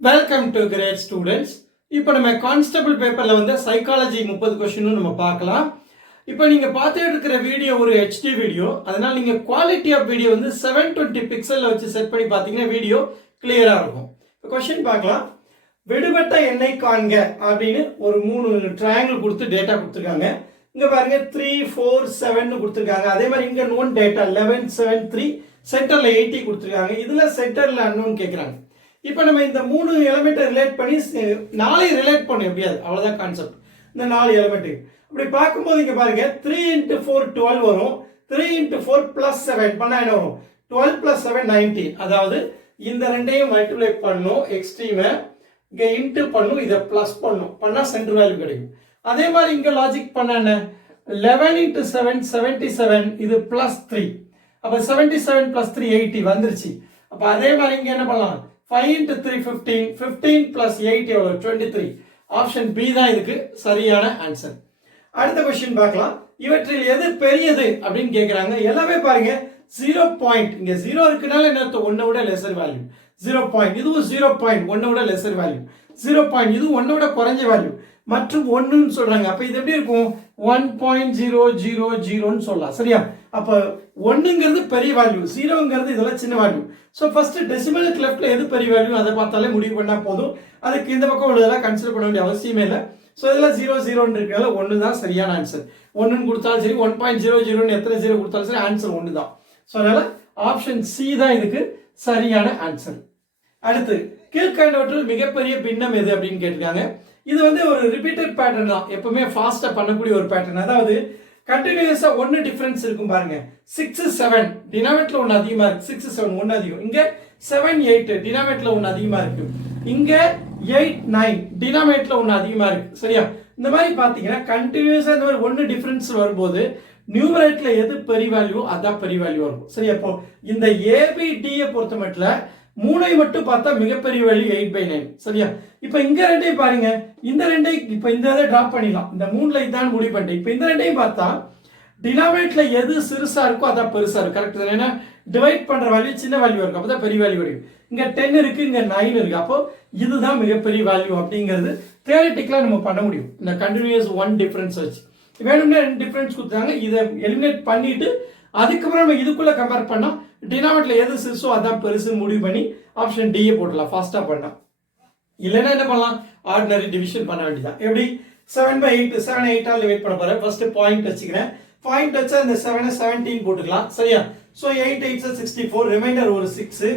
Welcome to great students. இப்போ நம்ம constable பேப்பரில் வந்து சைக்காலஜி 30 கொஸ்டினும் நம்ம பார்க்கலாம். இப்போ நீங்கள் பார்த்துட்டு இருக்கிற வீடியோ ஒரு ஹெச்டி வீடியோ, அதனால் நீங்கள் குவாலிட்டி ஆஃப் வீடியோ வந்து 720 பிக்சலில் வச்சு செட் பண்ணி பார்த்தீங்கன்னா வீடியோ கிளியராக இருக்கும். இப்போ கொஸ்டின் பார்க்கலாம். விடுபட்ட எண்ணெய் காண்க அப்படின்னு ஒரு 3 ட்ரையாங்கிள் கொடுத்து டேட்டா கொடுத்துருக்காங்க. இங்கே பாருங்க 3, 4, 7 கொடுத்துருக்காங்க. அதே மாதிரி இங்கே நோன் டேட்டா 11, 7, 3, சென்டரில் 80 கொடுத்துருக்காங்க. இதில் சென்டரில் அன்னோன் கேட்குறாங்க. இப்போ நம்ம இந்த 3 எலிமெண்ட்டை ரிலேட் பண்ணி 4 ரிலேட் பண்ண எப்படியாது, அவ்வளோதான் கான்செப்ட். இந்த 4 எலிமெண்ட் அப்படி பார்க்கும்போது இங்கே பாருங்க 3 × 4 12 வரும். 3 × 4 + 7 பண்ணா என்ன வரும்? 12 + 7 19. அதாவது இந்த ரெண்டையும் மல்டிப்ளை பண்ணும், எக்ஸ்ட்ரீமை இங்கே இன்ட்டு பண்ணும், இதை ப்ளஸ் பண்ணும், பண்ணால் சென்டர் வேல்யூ கிடைக்கும். அதே மாதிரி இங்கே லாஜிக் பண்ண என்ன? 11 × 7 77, இது +3. அப்போ 77 + 3 80 வந்துருச்சு. அப்போ அதே மாதிரி இங்கே என்ன பண்ணலாம்? 5 × 3 15, 15 + 8 எவ்வளோ? 23. ஆப்ஷன் பி தான் இதுக்கு சரியான ஆன்சர். அடுத்த கொஸ்டின் பார்க்கலாம். இவற்றில் எது பெரியது அப்படின்னு கேட்குறாங்க. எல்லாமே பாருங்க 0 பாயிண்ட். இங்கே 0 இருக்குனால என்ன அர்த்தம்? 1 விட லெசர் வேல்யூ. 0 பாயிண்ட், இதுவும் 0 பாயிண்ட், 1 விட லெசர் வேல்யூ. 0 பாயிண்ட், இதுவும் 1 விட குறைஞ்ச வேல்யூ மற்றும் 1ன்னு சொல்றாங்க. அப்போ இது எப்படி இருக்கும்? 1.000ன்னு சொல்லலாம். சரியா? அப்போ 1ங்கிறது பெரிய வேல்யூ, 0ங்கிறது இதெல்லாம் சின்ன வேல்யூ. ஸோ ஃபர்ஸ்ட் டெசிமலுக்கு லெஃப்ட்ல எது பெரிய வேல்யூ அதை பார்த்தாலே முடிவு பண்ணால் போதும். அதுக்கு இந்த பக்கம் உள்ளதெல்லாம் கன்சிடர் பண்ண வேண்டிய அவசியமே இல்லை. ஸோ இதெல்லாம் 0 இருக்கிறதால 1 தான் சரியான ஆன்சர். 1ன்னு கொடுத்தாலும் சரி, 1.00ன்னு எத்தனை 0 கொடுத்தாலும் சரி, ஆன்சர் 1 தான். ஸோ அதனால ஆப்ஷன் சி தான் இதுக்கு சரியான ஆன்சர். அடுத்து கீழ்கண்டவற்றில் மிகப்பெரிய பின்னம் எது அப்படின்னு கேட்டிருக்காங்க. இது வந்து ஒரு ரிப்பீட்டட் பேட்டர்ன் தான், எப்பவுமே ஃபாஸ்ட்டாக பண்ணக்கூடிய ஒரு பேட்டர்ன். அதாவது கண்டினியூஸாக 1 டிஃபரன்ஸ் இருக்கும் பாருங்க. 6, 7 டினாமேட்டில் 1 அதிகமாக இருக்கு. 6, 7 1 அதிகம். இங்கே 7, 8 டினாமேட்டில் 1 அதிகமாக இருக்கு. இங்கே 8, 9 டினாமேட்டில் 1 அதிகமாக இருக்கு. சரியா? இந்த மாதிரி பார்த்தீங்கன்னா கண்டினியூஸாக இந்த மாதிரி 1 டிஃபரன்ஸ் வரும்போது நியூமரேட்ல எது பெரிய வேல்யூ அதான் பெரிய வேல்யூ வரும். சரி, அப்போ இந்த ஏபிடியை பொறுத்த மட்டும் 3ஐ மட்டும் பார்த்தா மிகப்பெரிய வேல்யூ 8/9. சரியா? இப்போ இங்க ரெண்டையும் பாருங்க. இந்த ரெண்டையும் இப்போ இந்த இதை டிராப் பண்ணிடலாம். இந்த 3ல இதான் முடிவு பண்ணிட்டேன். இப்போ இந்த ரெண்டையும் பார்த்தா டினாமினேட்ல எது சிறுசா இருக்கோ அதான் பெருசா இருக்கும். கரெக்ட் தானே? ஏன்னா டிவைட் பண்ற வேல்யூ சின்ன வேல்யூ இருக்கும், அப்பதான் பெரிய வேல்யூ கிடைக்கும். இங்க 10 இருக்கு, இங்க 9 இருக்கு. அப்போ இதுதான் மிகப்பெரிய வேல்யூ அப்படிங்கிறது தியரிட்டிக்கலா நம்ம பண்ண முடியும். இந்த கண்டினியூஸ் 1 டிஃபரன்ஸ் வச்சு வேணும்னா 2 டிஃபரன்ஸ் கொடுத்தாங்க, இதை எலிமினேட் பண்ணிட்டு அதுக்கப்புறம் நம்ம இதுக்குள்ள கம்பேர் பண்ணா டினாமினேட்ல எது சிறுசோ அதான் பெருசு முடிவு பண்ணி ஆப்ஷன் டியை போடலாம் ஃபாஸ்டா பண்ணா. இல்லைன்னா என்ன பண்ணலாம்? ஆர்டினரி டிவிஷன் பண்ண வேண்டியதான். எப்படி? 7/8 7 8ஆல் டிவைட் பண்ண போறேன். ஃபர்ஸ்ட் பாயிண்ட் வச்சுக்கிறேன். பாயிண்ட் வச்சா இந்த 7 17 போட்டுக்கலாம். சரியா? ஸோ 8 8 64, ரிமைண்டர் ஒரு 6.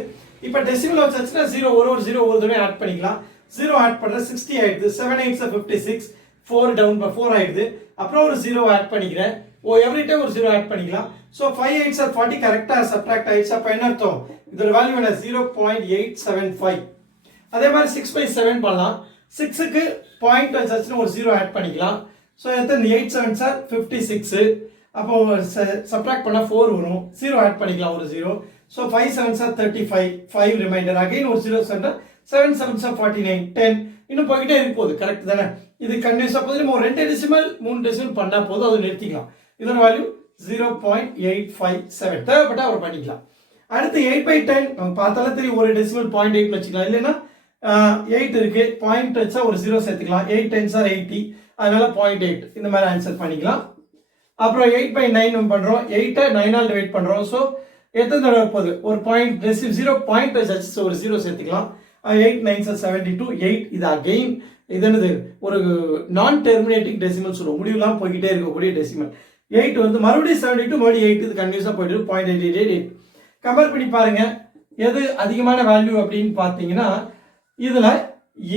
இப்போ டெசிமல் வச்சாச்சுன்னா 0 ஒரு 0 ஒரு தடவை ஆட் பண்ணிக்கலாம். 0 ஆட் பண்ற 60 ஆயிடுது. 7 8 56, 4 டவுன் 4 ஆயிடுது. அப்புறம் ஒரு 0 ஆட் பண்ணிக்கிறேன். எவ்ரி டைம் ஒரு 0 ஆட் பண்ணிக்கலாம். ஸோ 5 8 40 கரெக்டா சப்ட்ராக்ட் ஆயிடுச்சு. அப்போ என்ன அர்த்தம்? இதோட வேல்யூ என்ன? 0.875. அதே மாதிரி 6/7 பண்ணலாம். 6க்கு பாயிண்ட் வச்சாச்சுன்னா ஒரு 0 ஆட் பண்ணிக்கலாம். ஸோ எத்தனை? 8 7 56. அப்போ சப்ட்ராக்ட் பண்ணால் 4 வரும். 0 ஆட் பண்ணிக்கலாம் ஒரு 0. ஸோ 5 7 35, 5 ரிமைண்டர் அகைன் ஒரு 0 சென்டர். 7 7 49, 10 இன்னும் போய்கிட்டே இருக்க போகுது. கரெக்ட் தானே? இது கண்டினியூஸாக போகுது. நம்ம ஒரு 2 டெசிமல் 3 டெசிமல் பண்ணால் போதும், அது நிறுத்திக்கலாம். இதோட வேல்யூ 0.857. தேவைப்பட்டா அவர் பண்ணிக்கலாம். அடுத்து 8/10 நம்ம பார்த்தாலும் தெரியும், ஒரு டெசிமல் 0.8 வச்சுக்கலாம். இல்லைன்னா 8 இருக்கு, பாயிண்ட் வச்சா ஒரு 0 சேர்த்துக்கலாம். 8 10 80, அதனால 0.8 இந்த மாதிரி ஆன்சர் பண்ணிக்கலாம். அப்புறம் 8/9 பண்றோம். 8ஐ 9ஆல் டிவைட் பண்றோம். ஸோ எத்தனை தடவை போகுது? ஒரு பாயிண்ட் டெசிமல் 0 பாயிண்ட் வச்சாச்சு. ஸோ ஒரு 0 சேர்த்துக்கலாம். 8 9 72, 8. இது அகெயின் இது என்னது? ஒரு நான் டெர்மினேட்டிங் டெசிமல் சொல்லுவோம், முடிவுலாம் போய்கிட்டே இருக்கக்கூடிய டெசிமல். 8 வந்து மறுபடியும் 72, மறுபடியும் 8. இது கன்யூஸாக போயிட்டு 0.888. கம்பேர் பண்ணி பாருங்க எது அதிகமான வேல்யூ அப்படின்னு பார்த்தீங்கன்னா இதுல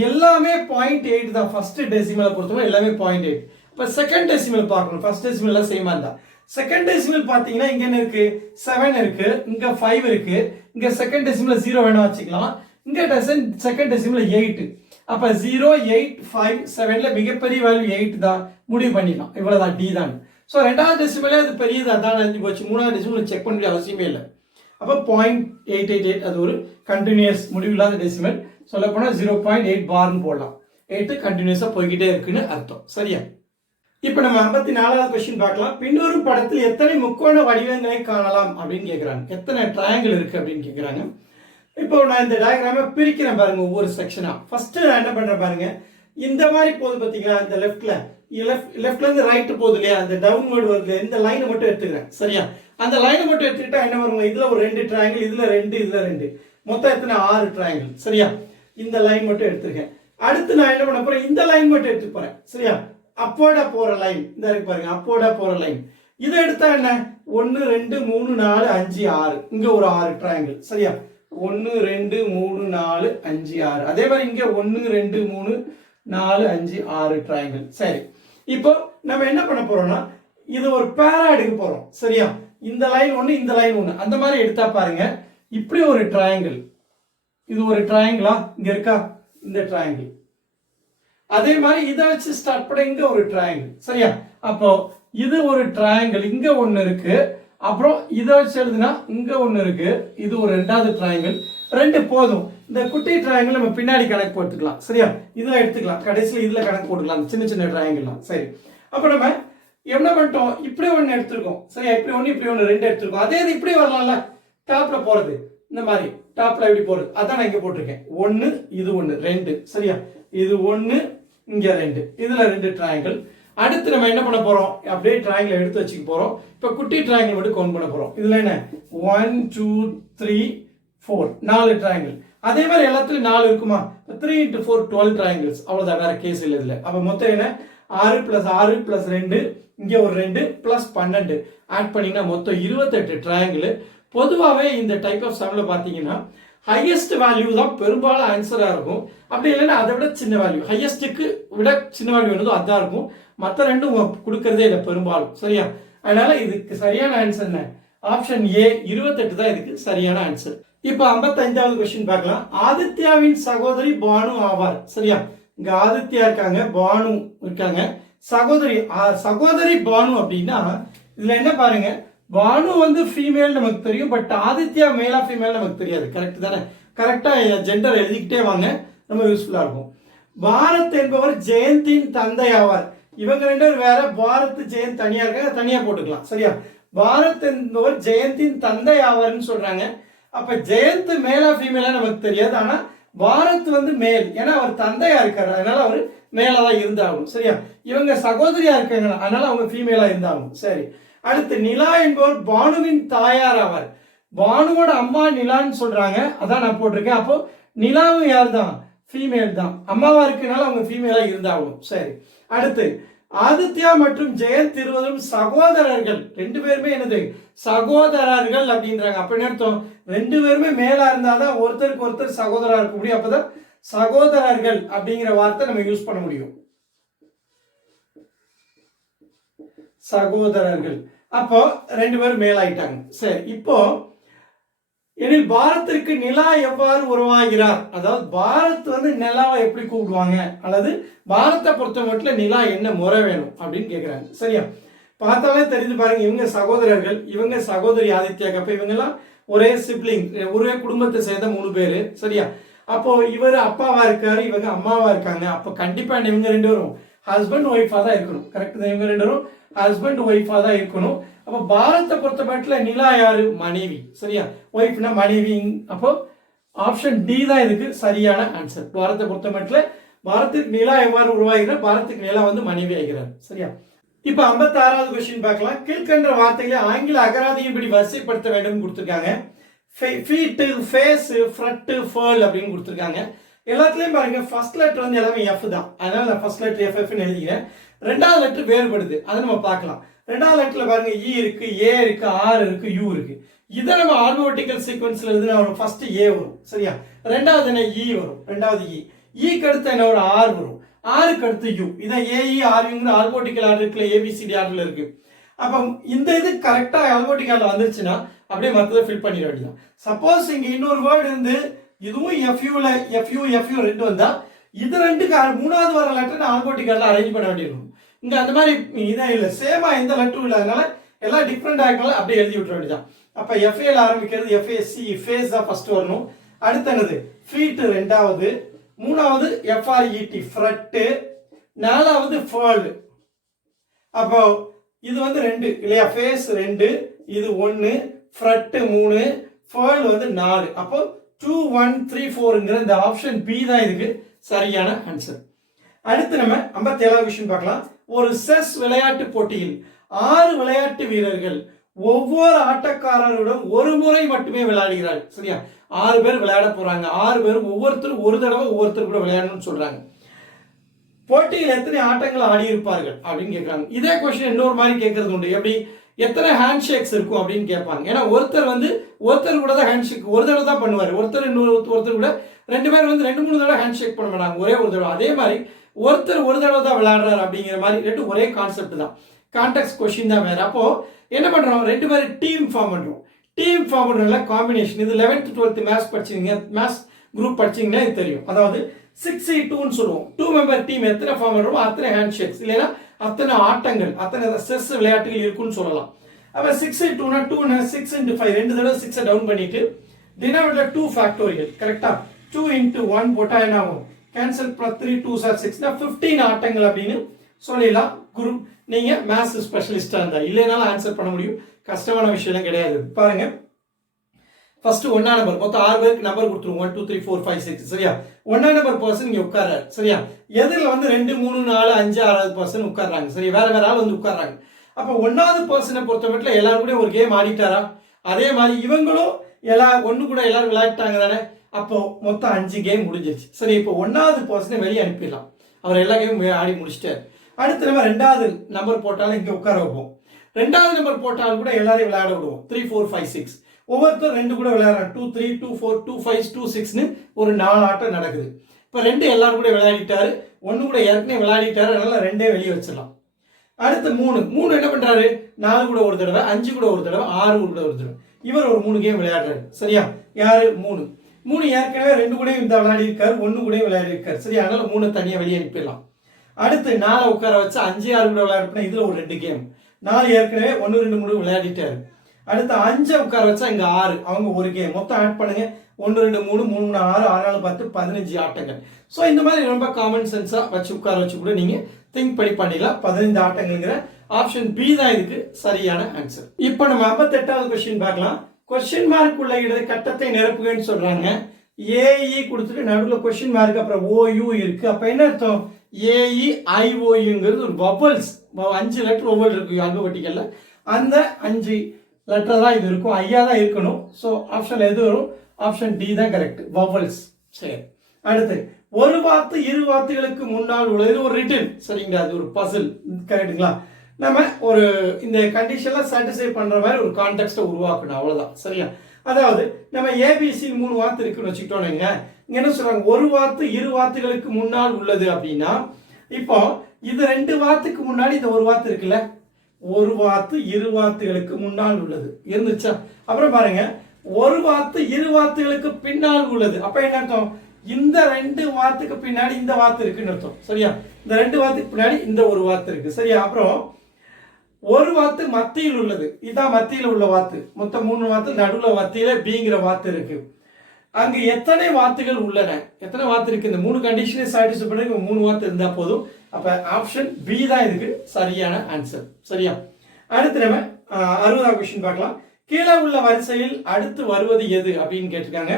எல்லாமே 0.8 தான். ஃபர்ஸ்ட் டெசிமலை பொறுத்தவரை எல்லாமே 0.8. இப்போ செகண்ட் டெசிமல் பார்க்கணும். ஃபர்ஸ்ட் டெசிமல் எல்லாம் சேமா இருந்தா செகண்ட் டெசிமல் பார்த்தீங்கன்னா இங்க என்ன இருக்கு? 7 இருக்கு, இங்க 5 இருக்கு, இங்க செகண்ட் டெசிமல் 0 வேணா வச்சுக்கலாம். இங்க செகண்ட் டெசிமல் 8. அப்ப 0 8 5 7ல மிகப்பெரிய வேல்யூ 8 தான் முடிவு பண்ணிடலாம். இவ்வளவுதான், டி தான். ஸோ ரெண்டாவது டெசிமலே அது பெரியது, அதான் அழிஞ்சு போச்சு. மூணாவது டெசிமல் செக் பண்ண வேண்டிய அவசியமே இல்லை. அப்போ 0.888 அது ஒரு கண்டினியூஸ் முடிவில்லாத டெசிமல். சொல்ல போனா 0.8 பார்னு போடலாம். 8 கண்டினியூஸா போய்கிட்டே இருக்குன்னு அர்த்தம். சரியா? இப்போ நம்ம 54வது கொஸ்டின் பார்க்கலாம். பின்வரும் படத்தில் எத்தனை முக்கோண வடிவங்களை காணலாம் அப்படின்னு கேட்குறாங்க. எத்தனை ட்ரையாங்கிள் இருக்கு அப்படின்னு கேட்குறாங்க. இப்போ நான் இந்த டயக்ராமை பிரிக்கிறேன் பாருங்க ஒவ்வொரு செக்ஷனா. ஃபர்ஸ்ட் நான் என்ன பண்றேன் பாருங்க, இந்த மாதிரி போகுது பாத்தீங்களா, இந்த லெஃப்ட்ல இருந்து ரைட் போகுது இல்லையா, அந்த டவுன்வர்ட் வருது, இந்த லைனை மட்டும் எடுத்துக்கிறேன். சரியா, அந்த லைனை மட்டும் எடுத்துக்கிட்டா என்ன வருங்க, இதுல ஒரு 2 ட்ரையாங்கிள், இதுல 2, இதுல 2, மொத்தம் எத்தனை 6 ட்ரையாங்கிள். சரியா, இந்த லைன் மட்டும் எடுத்துருக்கேன். அடுத்து நான் என்ன பண்ண போறேன், இந்த லைன் மட்டும் எடுத்து போறேன். சரியா, அப்போர்டா போற லைன் இந்த இருக்கு பாருங்க, அப்போர்டா போற லைன். இதை எடுத்தா என்ன, 1 2 3 4 5 6, இங்க ஒரு 6 ட்ரையாங்கிள். சரியா, 1 2 3 4 5 6. அதே மாதிரி இங்க 1 2 3 4 5 6 ட்ரையாங்கிள். சரி, இப்போ நம்ம என்ன பண்ண போறோம்னா, இது ஒரு பேரா எடுக்க போறோம். சரியா, இந்த லைன் ஒண்ணு, இந்த லைன் ஒண்ணு, அந்த மாதிரி எடுத்தா பாருங்க, இப்படி ஒரு ட்ரையாங்கிள், இது ஒரு ட்ரையாங்கிளா, இங்க இருக்கா இந்த ட்ரையாங்கிள். அதே மாதிரி இதை வச்சு ஸ்டார்ட் பண்ண இங்க ஒரு ட்ரையாங்கிள். சரியா, அப்போ இது ஒரு ட்ரையாங்கிள், இங்க ஒண்ணு இருக்கு. அப்புறம் இதை வச்சு எழுதுனா இங்க ஒண்ணு இருக்கு, இது ஒரு 2வது ட்ரையாங்கிள். 2 போதும். இந்த குட்டி ட்ரையாங்கிள் நம்ம பின்னாடி கணக்கு போட்டுக்கலாம். சரியா, இதுல எடுத்துக்கலாம், கடைசியில் இதுல கணக்கு போட்டுக்கலாம், சின்ன சின்ன ட்ரையாங்கிள்லாம். சரி, அப்ப நம்ம என்ன பண்ணிட்டோம், இப்படி ஒண்ணு எடுத்திருக்கோம். சரியா, இப்படி ஒண்ணு இப்படி ஒண்ணு 2 எடுத்திருக்கோம். அதே இது இப்படி வரலாம்ல, டாப்ல போறது, இந்த மாதிரி டாப்ல எப்படி போறது, அதான் நான் இங்க போட்டிருக்கேன். 1 இது 1 2. சரியா, இது 1 இங்க 2, இதுல 2 ட்ரையாங்கிள். அடுத்து நம்ம என்ன பண்ண போறோம், அப்படியே ட்ரையாங்கிள் எடுத்து வச்சுக்க போறோம். இப்ப குட்டி ட்ரையாங்கிள் மட்டும் கவுண்ட் பண்ண போறோம். இதுல என்ன 1 2 3 4, 4 ட்ரையாங்கிள். அதே மாதிரி எல்லாத்துலயும் 4 இருக்குமா, 3 into 4 12 ட்ரையாங்கிள்ஸ். அவ்வளவுதான், வேற கேஸ் இல்ல இதுல. அப்ப மொத்தம் என்ன 6 + 6 + 2, இங்க ஒரு 2 + 12 ஆட் பண்ணீங்கன்னா மொத்தம் 28 ட்ரையாங்கிள். பொதுவாகவே இந்த டைப் ஆஃப் சம்ல பாத்தீங்கன்னா ஹையஸ்ட் வேல்யூ தான் பெரும்பாலும் ஆன்சரா இருக்கும். அப்படி இல்லைன்னா அதை விட சின்ன வேல்யூ, ஹையஸ்டுக்கு விட சின்ன வேல்யூ வேணுதோ அதான் இருக்கும். மற்ற ரெண்டும் கொடுக்கறதே இல்லை பெரும்பாலும். சரியா, அதனால இதுக்கு சரியான ஆன்சர் என்ன, ஆப்ஷன் ஏ 28 தான் இதுக்கு சரியான ஆன்சர். இப்ப 55வது கொஸ்டின் பார்க்கலாம். ஆதித்யாவின் சகோதரி பானு ஆவார். சரியா, இங்க ஆதித்யா இருக்காங்க, பானு இருக்காங்க, சகோதரி பானு அப்படின்னா இதுல என்ன பாருங்க, பானு வந்து ஃபீமேல் நமக்கு தெரியும், பட் ஆதித்யா மேலா ஃபீமேல் நமக்கு தெரியாது. கரெக்ட் தானே, கரெக்டா ஜெண்டர் எழுதிக்கிட்டே வாங்க, ரொம்ப யூஸ்ஃபுல்லா இருக்கும். பாரத் என்பவர் ஜெயந்தின் தந்தை ஆவார். இவங்க 2 பேரும் வேற, பாரத் ஜெயந்த் தனியா இருக்காங்க, தனியா போட்டுக்கலாம். சரியா, பாரத் என்பவர் ஜெயந்தின் தந்தை ஆவார்னு சொல்றாங்க. அப்ப ஜெயந்த் மேலா ஃபீமேலா நமக்கு தெரியாது, ஆனா பாரத் வந்து மேல், ஏன்னா அவர் தந்தையா இருக்காரு, அதனால அவர் மேலா தான் இருந்தாகும். சரியா, இவங்க சகோதரியா இருக்காங்க, அதனால அவங்க ஃபீமேலா இருந்தாகும். சரி, அடுத்து நிலா என்பவர் பானுவின் தாயார் ஆவார். பானுவோட அம்மா நிலான்னு சொல்றாங்க, அதான் நான் போட்டிருக்கேன். அப்போ நிலாவும் யார் தான், ஃபீமேல் தான், அம்மாவா இருக்கனால அவங்க ஃபீமேலா இருந்தாகும். சரி, அடுத்து ஆதித்யா மற்றும் ஜெயந்த் இருவரும் சகோதரர்கள். 2 பேருமே என்னது, சகோதரர்கள் அப்படின்றாங்க. அப்ப என்ன அர்த்தம், 2 பேருமே மேலா இருந்தாதான் ஒருத்தருக்கு ஒருத்தர் சகோதரா இருக்க முடியும். அப்பதான் சகோதரர்கள் அப்படிங்கிற வார்த்தை நம்ம யூஸ் பண்ண முடியும், சகோதரர்கள். அப்போ 2 பேரும் மேலாயிட்டாங்க. சரி, இப்போ எனில் பாரத்திற்கு நிலா எவ்வாறு உருவாகிறார், அதாவது பாரத் வந்து நிலாவை எப்படி கூப்பிடுவாங்க, அல்லது பாரத்தை பொறுத்த மட்டும் நிலா என்ன முறை வேணும் அப்படின்னு கேட்கிறாங்க. சரியா, பார்த்தாலே தெரிஞ்சு பாருங்க, இவங்க சகோதரர்கள், இவங்க சகோதரி ஆதித்யா. அப்ப இவங்க எல்லாம் ஒரே சிப்ளிங், ஒரே குடும்பத்தை சேர்ந்த 3 பேரு. சரியா, அப்போ இவர் அப்பாவா இருக்காரு, இவங்க அம்மாவா இருக்காங்க. அப்ப கண்டிப்பா இவங்க 2 பேரும் ஹஸ்பண்ட் ஒய்ஃபா தான் இருக்கணும். கரெக்ட் தான், இவங்க 2 பேரும் ஹஸ்பண்ட் ஒய்ஃபா தான் இருக்கணும். அப்ப பாரத்தை பொறுத்த மட்டும் நிலா யாரு, மனைவி. சரியா, ஒய்ஃப்னா மனைவி. அப்போ ஆப்ஷன் டி தான் இதுக்கு சரியான ஆன்சர். பாரத்தை பொறுத்த மட்டும் பாரத்துக்கு நிலா எவ்வாறு உருவாகிறார், பாரத்துக்கு நிலா வந்து மனைவி ஆகிறார். சரியா, இப்ப 56வது கொஸ்டின் பார்க்கலாம். கீழ்கண்ட வார்த்தைகளை ஆங்கில அகராதியும் இப்படி வரிசைப்படுத்த வேண்டும் கொடுத்திருக்காங்க. ஃபீட், ஃபேஸ், ஃப்ரண்ட், ஃபர்ல் அப்படின்னு கொடுத்திருக்காங்க. எல்லாத்துலயும் பாருங்க ஃபர்ஸ்ட் லெட்டர் வந்து எல்லாமே எஃப் தான், அதனால நான் ஃபர்ஸ்ட் லெட்டர் எஃப்னு எழுதிக்கிறேன். 2வது லெட்டர் வேறுபடுது, அதை நம்ம பார்க்கலாம். 2வது லெட்டர்ல பாருங்க இ இருக்கு, ஏ இருக்கு, ஆர் இருக்கு, யூ இருக்கு. இதை நம்ம ஆல்பபெட்டிக்கல் சீக்வன்ஸ்ல எழுதுனா வரும். ஃபர்ஸ்ட் ஏ வரும். சரியா, 2வது என்ன இ வரும், 2வது இக்கு அடுத்து என்ன ஒரு ஆர் வரும், ஆருக்கு அடுத்து யூ. இதை ஏஇ ஆர்ங்கிற ஆல்பபெட்டிக்கல் ஆர்டர் இருக்குல்ல, ஏபிசிடி ஆர்டர்ல இருக்கு. அப்ப இந்த இது கரெக்டா ஆல்பபெட்டிக் ஆர்டர் வந்துருச்சுன்னா அப்படியே மற்றதை ஃபில் பண்ணிட வேண்டியதான். சப்போஸ் இங்க இன்னொரு வேர்டு இருந்து இதுவும் எஃப்யூல எஃப்யூ 2 வந்தா இது 2க்கு 3வது வர லெட்டர் ஆல்பபெட்டிக் ஆர்டர்ல அரேஞ்ச் பண்ண வேண்டியிருக்கும். இங்க அந்த மாதிரி இதான் இல்ல, சேமா எந்த லெட்டரும் இல்லை, அதனால எல்லாம் டிஃப்ரெண்ட் ஆகினால அப்படியே எழுதி விட்டுற வேண்டியதான். அப்ப எஃப்ஏல ஆரம்பிக்கிறது எஃப்ஏசி, ஃபேஸ் தான் ஃபர்ஸ்ட் வரணும். அடுத்து என்னது, ஃபீட் 2வது, 3வது எஃப்ஆர்இடி ஃப்ரண்ட், 4வது ஃபர்ல். அப்போ இது வந்து 2 இல்லையா, ஃபேஸ் 2, இது 1, ஃப்ரண்ட் 3, ஃபர்ல் வந்து 4. அப்போ 2 1 3 4ங்கிற இந்த ஆப்ஷன் பி தான் இதுக்கு சரியான ஆன்சர். அடுத்து நம்ம 57வது கொஸ்டின் பார்க்கலாம். ஒரு செஸ் விளையாட்டு போட்டியில் 6 விளையாட்டு வீரர்கள் ஒவ்வொரு ஆட்டக்காரருடன் ஒரு முறை மட்டுமே விளையாடுகிறார். சரியா, 6 பேர் விளையாட போறாங்க. 6 பேரும் ஒவ்வொருத்தரும் ஒரு தடவை ஒவ்வொருத்தர் கூட விளையாடணும்னு சொல்றாங்க. போட்டியில் எத்தனை ஆட்டங்கள் ஆடி இருப்பார்கள் அப்படின்னு கேட்கறாங்க. இதே கொஸ்டின் இன்னொரு மாதிரி கேட்கறது உண்டு. எப்படி, எத்தனை ஹேண்ட் ஷேக்ஸ் இருக்கும் அப்படின்னு கேட்பாங்க. ஏன்னா ஒருத்தர் கூட தான் ஹேண்ட் ஷேக் ஒரு தடவை தான் பண்ணுவார். ஒருத்தர் கூட 2 பேர் 2-3 தடவை ஹேண்ட் ஷேக் பண்ண மாட்டாங்க, ஒரே ஒரு தடவை. அதே மாதிரி ஒருத்தர் ஒரு தடவை தான் விளையாடுறாரு அப்படிங்கிற மாதிரி ரெண்டும் ஒரே கான்செப்ட் தான். கான்டெக்ஸ்ட் கொஸ்டின் தான் வேற. அப்போ என்ன பண்றோம், 2 பேரும் டீம் ஃபார்ம் பண்றோம். டீம் ஃபார்ம் பண்றதுல காம்பினேஷன். இது 11th 12th மேத்ஸ் படிச்சீங்க, மேத்ஸ் குரூப் படிச்சீங்கன்னா இது தெரியும். அதாவது 6C2ன்னு சொல்லுவோம். 2 மெம்பர் டீம் எத்தனை ஃபார்ம் பண்றோமோ அத்தனை ஹேண்ட் ஷேக்ஸ், இல்லைன்னா அத்தனை ஆட்டங்கள், அத்தனை செஸ் விளையாட்டுகள் இருக்குன்னு சொல்லலாம். அப்ப 6C2னா 2 6 into 5 2 தடவை 6 டவுன் பண்ணிட்டு டினாமினேட்டர் 2 ஃபேக்டோரியல். கரெக்டா, 2 into 1 போட்டா என்ன ஆகும், கேன்சல் + 3 2s are 6 15 ஆட்டங்கள் அப்படின்னு சொல்லலாம். குரூப் நீங்க மேத்ஸ் ஸ்பெஷலிஸ்டா இருந்தா, இல்லைனாலும் ஆன்சர் பண்ண முடியும். கஷ்டமான விஷயம் கிடையாது. பாருங்க, ஃபர்ஸ்ட் 1 நம்பர் மொத்தம் 6 பேருக்கு நம்பர் கொடுத்துருவோம். 1 2 3 4 5 6. சரியா, 1 நம்பர் பர்சன் இங்க உட்கார்றாரு. சரியா, எதிரில் 2 3 4 5 6வது பர்சன் உட்கார்றாங்க. சரி, வேற வேற ஆள் உட்கார்றாங்க. அப்ப 1வது பர்சனை பொறுத்த மட்டும் எல்லாரும் கூட ஒரு கேம் ஆடிட்டாரா, அதே மாதிரி இவங்களும் ஒண்ணு கூட எல்லாரும் விளையாடிட்டாங்க தானே. அப்போ மொத்தம் 5 கேம் முடிஞ்சிருச்சு. சரி, இப்போ 1வது பர்சனை வெளியே அனுப்பிடலாம். அவர் எல்லா கேமும் ஆடி முடிச்சிட்டாரு. அடுத்து நம்ம 2வது நம்பர் போட்டாலும் இங்க உட்கார வைப்போம். 2வது நம்பர் போட்டாலும் கூட எல்லாரையும் விளையாட விடுவோம். 3 4 5 6 ஒவ்வொருத்தர் 2 கூட விளையாடுறாங்க. 2 3 2 4 2 5 2 6ன்னு ஒரு 4 ஆட்டம் நடக்குது. இப்போ 2 எல்லாரும் கூட விளையாடிட்டாரு, 1 கூட ஏற்கனவே விளையாடிட்டாரு, அதனால 2 வெளியே வச்சிடலாம். அடுத்து 3 என்ன பண்றாரு, 4 கூட ஒரு தடவை, 5 கூட ஒரு தடவை, 6 கூட ஒரு தடவை. இவர் ஒரு 3 கேம் விளையாடுறாரு. சரியா, யாரு 3 ஏற்கனவே 2 கூட இந்த விளையாடி இருக்காரு, 1 கூட விளையாடி இருக்காரு. சரியா, அதனால 3 தனியா வெளியே அனுப்பிடலாம். அடுத்து 4 உட்கார வச்சு 5 6 கூட விளையாடுறா, இதுல ஒரு 2 கேம். 4 ஏற்கனவே 1 2 3 விளையாடிட்டாரு. அடுத்து 5 உட்கார வச்சா இங்க 6, அவங்க ஒரு கேம். மொத்தம் ஆட் பண்ணுங்க, 1 2 3 3 3 6 6 4 10 15 ஆட்டங்கள். ஸோ இந்த மாதிரி ரொம்ப காமன் சென்ஸா வச்சு உட்கார வச்சு கூட நீங்க திங்க் பண்ணி பண்ணிடலாம். 15 ஆட்டங்கள்ங்கிற ஆப்ஷன் பி தான் இதுக்கு சரியான ஆன்சர். இப்போ நம்ம 58வது கொஸ்டின் பார்க்கலாம். கொஸ்டின் மார்க் உள்ள இடது கட்டத்தை நிரப்புகன்னு சொல்றாங்க. ஏஇ கொடுத்துட்டு நடுவில் கொஸ்டின் மார்க், அப்புறம் ஓயு இருக்கு. அப்ப என்ன அர்த்தம், ஏஇ ஐஓயுங்கிறது ஒரு வவல்ஸ். 5 லெட்டர் ஒவ்வொரு இருக்கு ஆல்பபெட்டிக்கல்ல. அந்த 5 லெட்டர் தான் இது இருக்கும், ஐயா தான் இருக்கணும். ஸோ ஆப்ஷன் எது வரும், ஆப்ஷன் டி தான் கரெக்ட், வவல்ஸ். சரி, அடுத்து ஒரு வார்த்தை 2 வார்த்தைகளுக்கு முன்னால் உள்ளது ஒரு ரிட்டன். சரிங்களா, அது ஒரு பசில். கரெக்டுங்களா, நம்ம ஒரு இந்த கண்டிஷன்ல சாட்டிஸ்ஃபை பண்ற மாதிரி ஒரு கான்டெக்ஸ்ட்டை உருவாக்கணும், அவ்வளவுதான். சரியா, அதாவது நம்ம ஏபிசி 3 வார்த்தை இருக்குன்னு வச்சுக்கிட்டோம். இங்க என்ன சொல்றாங்க, ஒரு வார்த்தை 2 வார்த்தைகளுக்கு முன்னால் உள்ளது அப்படின்னா, இப்போ இது 2 வார்த்தைக்கு முன்னாடி இந்த ஒரு வார்த்தை இருக்குல்ல, ஒரு வார்த்தை 2 வார்த்தைகளுக்கு முன்னால் உள்ளது இருந்துச்சா. அப்புறம் பாருங்க, ஒரு வார்த்தை 2 வார்த்தைகளுக்கு பின்னால் உள்ளது. அப்ப என்ன அர்த்தம், இந்த 2 வார்த்தைக்கு பின்னாடி இந்த வார்த்தை இருக்குன்னு அர்த்தம். சரியா, இந்த 2 வார்த்தைக்கு பின்னாடி இந்த ஒரு வார்த்தை இருக்கு. சரியா, அப்புறம் ஒரு வார்த்தை மத்தியில் உள்ளது, இதான் மத்தியில் உள்ள வார்த்தை. மொத்தம் 3 வார்த்தை, நடுவில் மத்தியில பிங்கிற வார்த்தை இருக்கு. அங்கு எத்தனை வார்த்தைகள் உள்ளன, எத்தனை வார்த்தை இருக்கு, இந்த 3 கண்டிஷனை சாட்டிஸ்ஃபை பண்ணி 3 வார்த்தை இருந்தா போதும். அப்ப ஆப்ஷன் பி தான் இதுக்கு சரியான ஆன்சர். சரியா, அடுத்து நம்ம 60வது கொஸ்டின் பார்க்கலாம். கீழே உள்ள வரிசையில் அடுத்து வருவது எது அப்படின்னு கேட்டிருக்காங்க.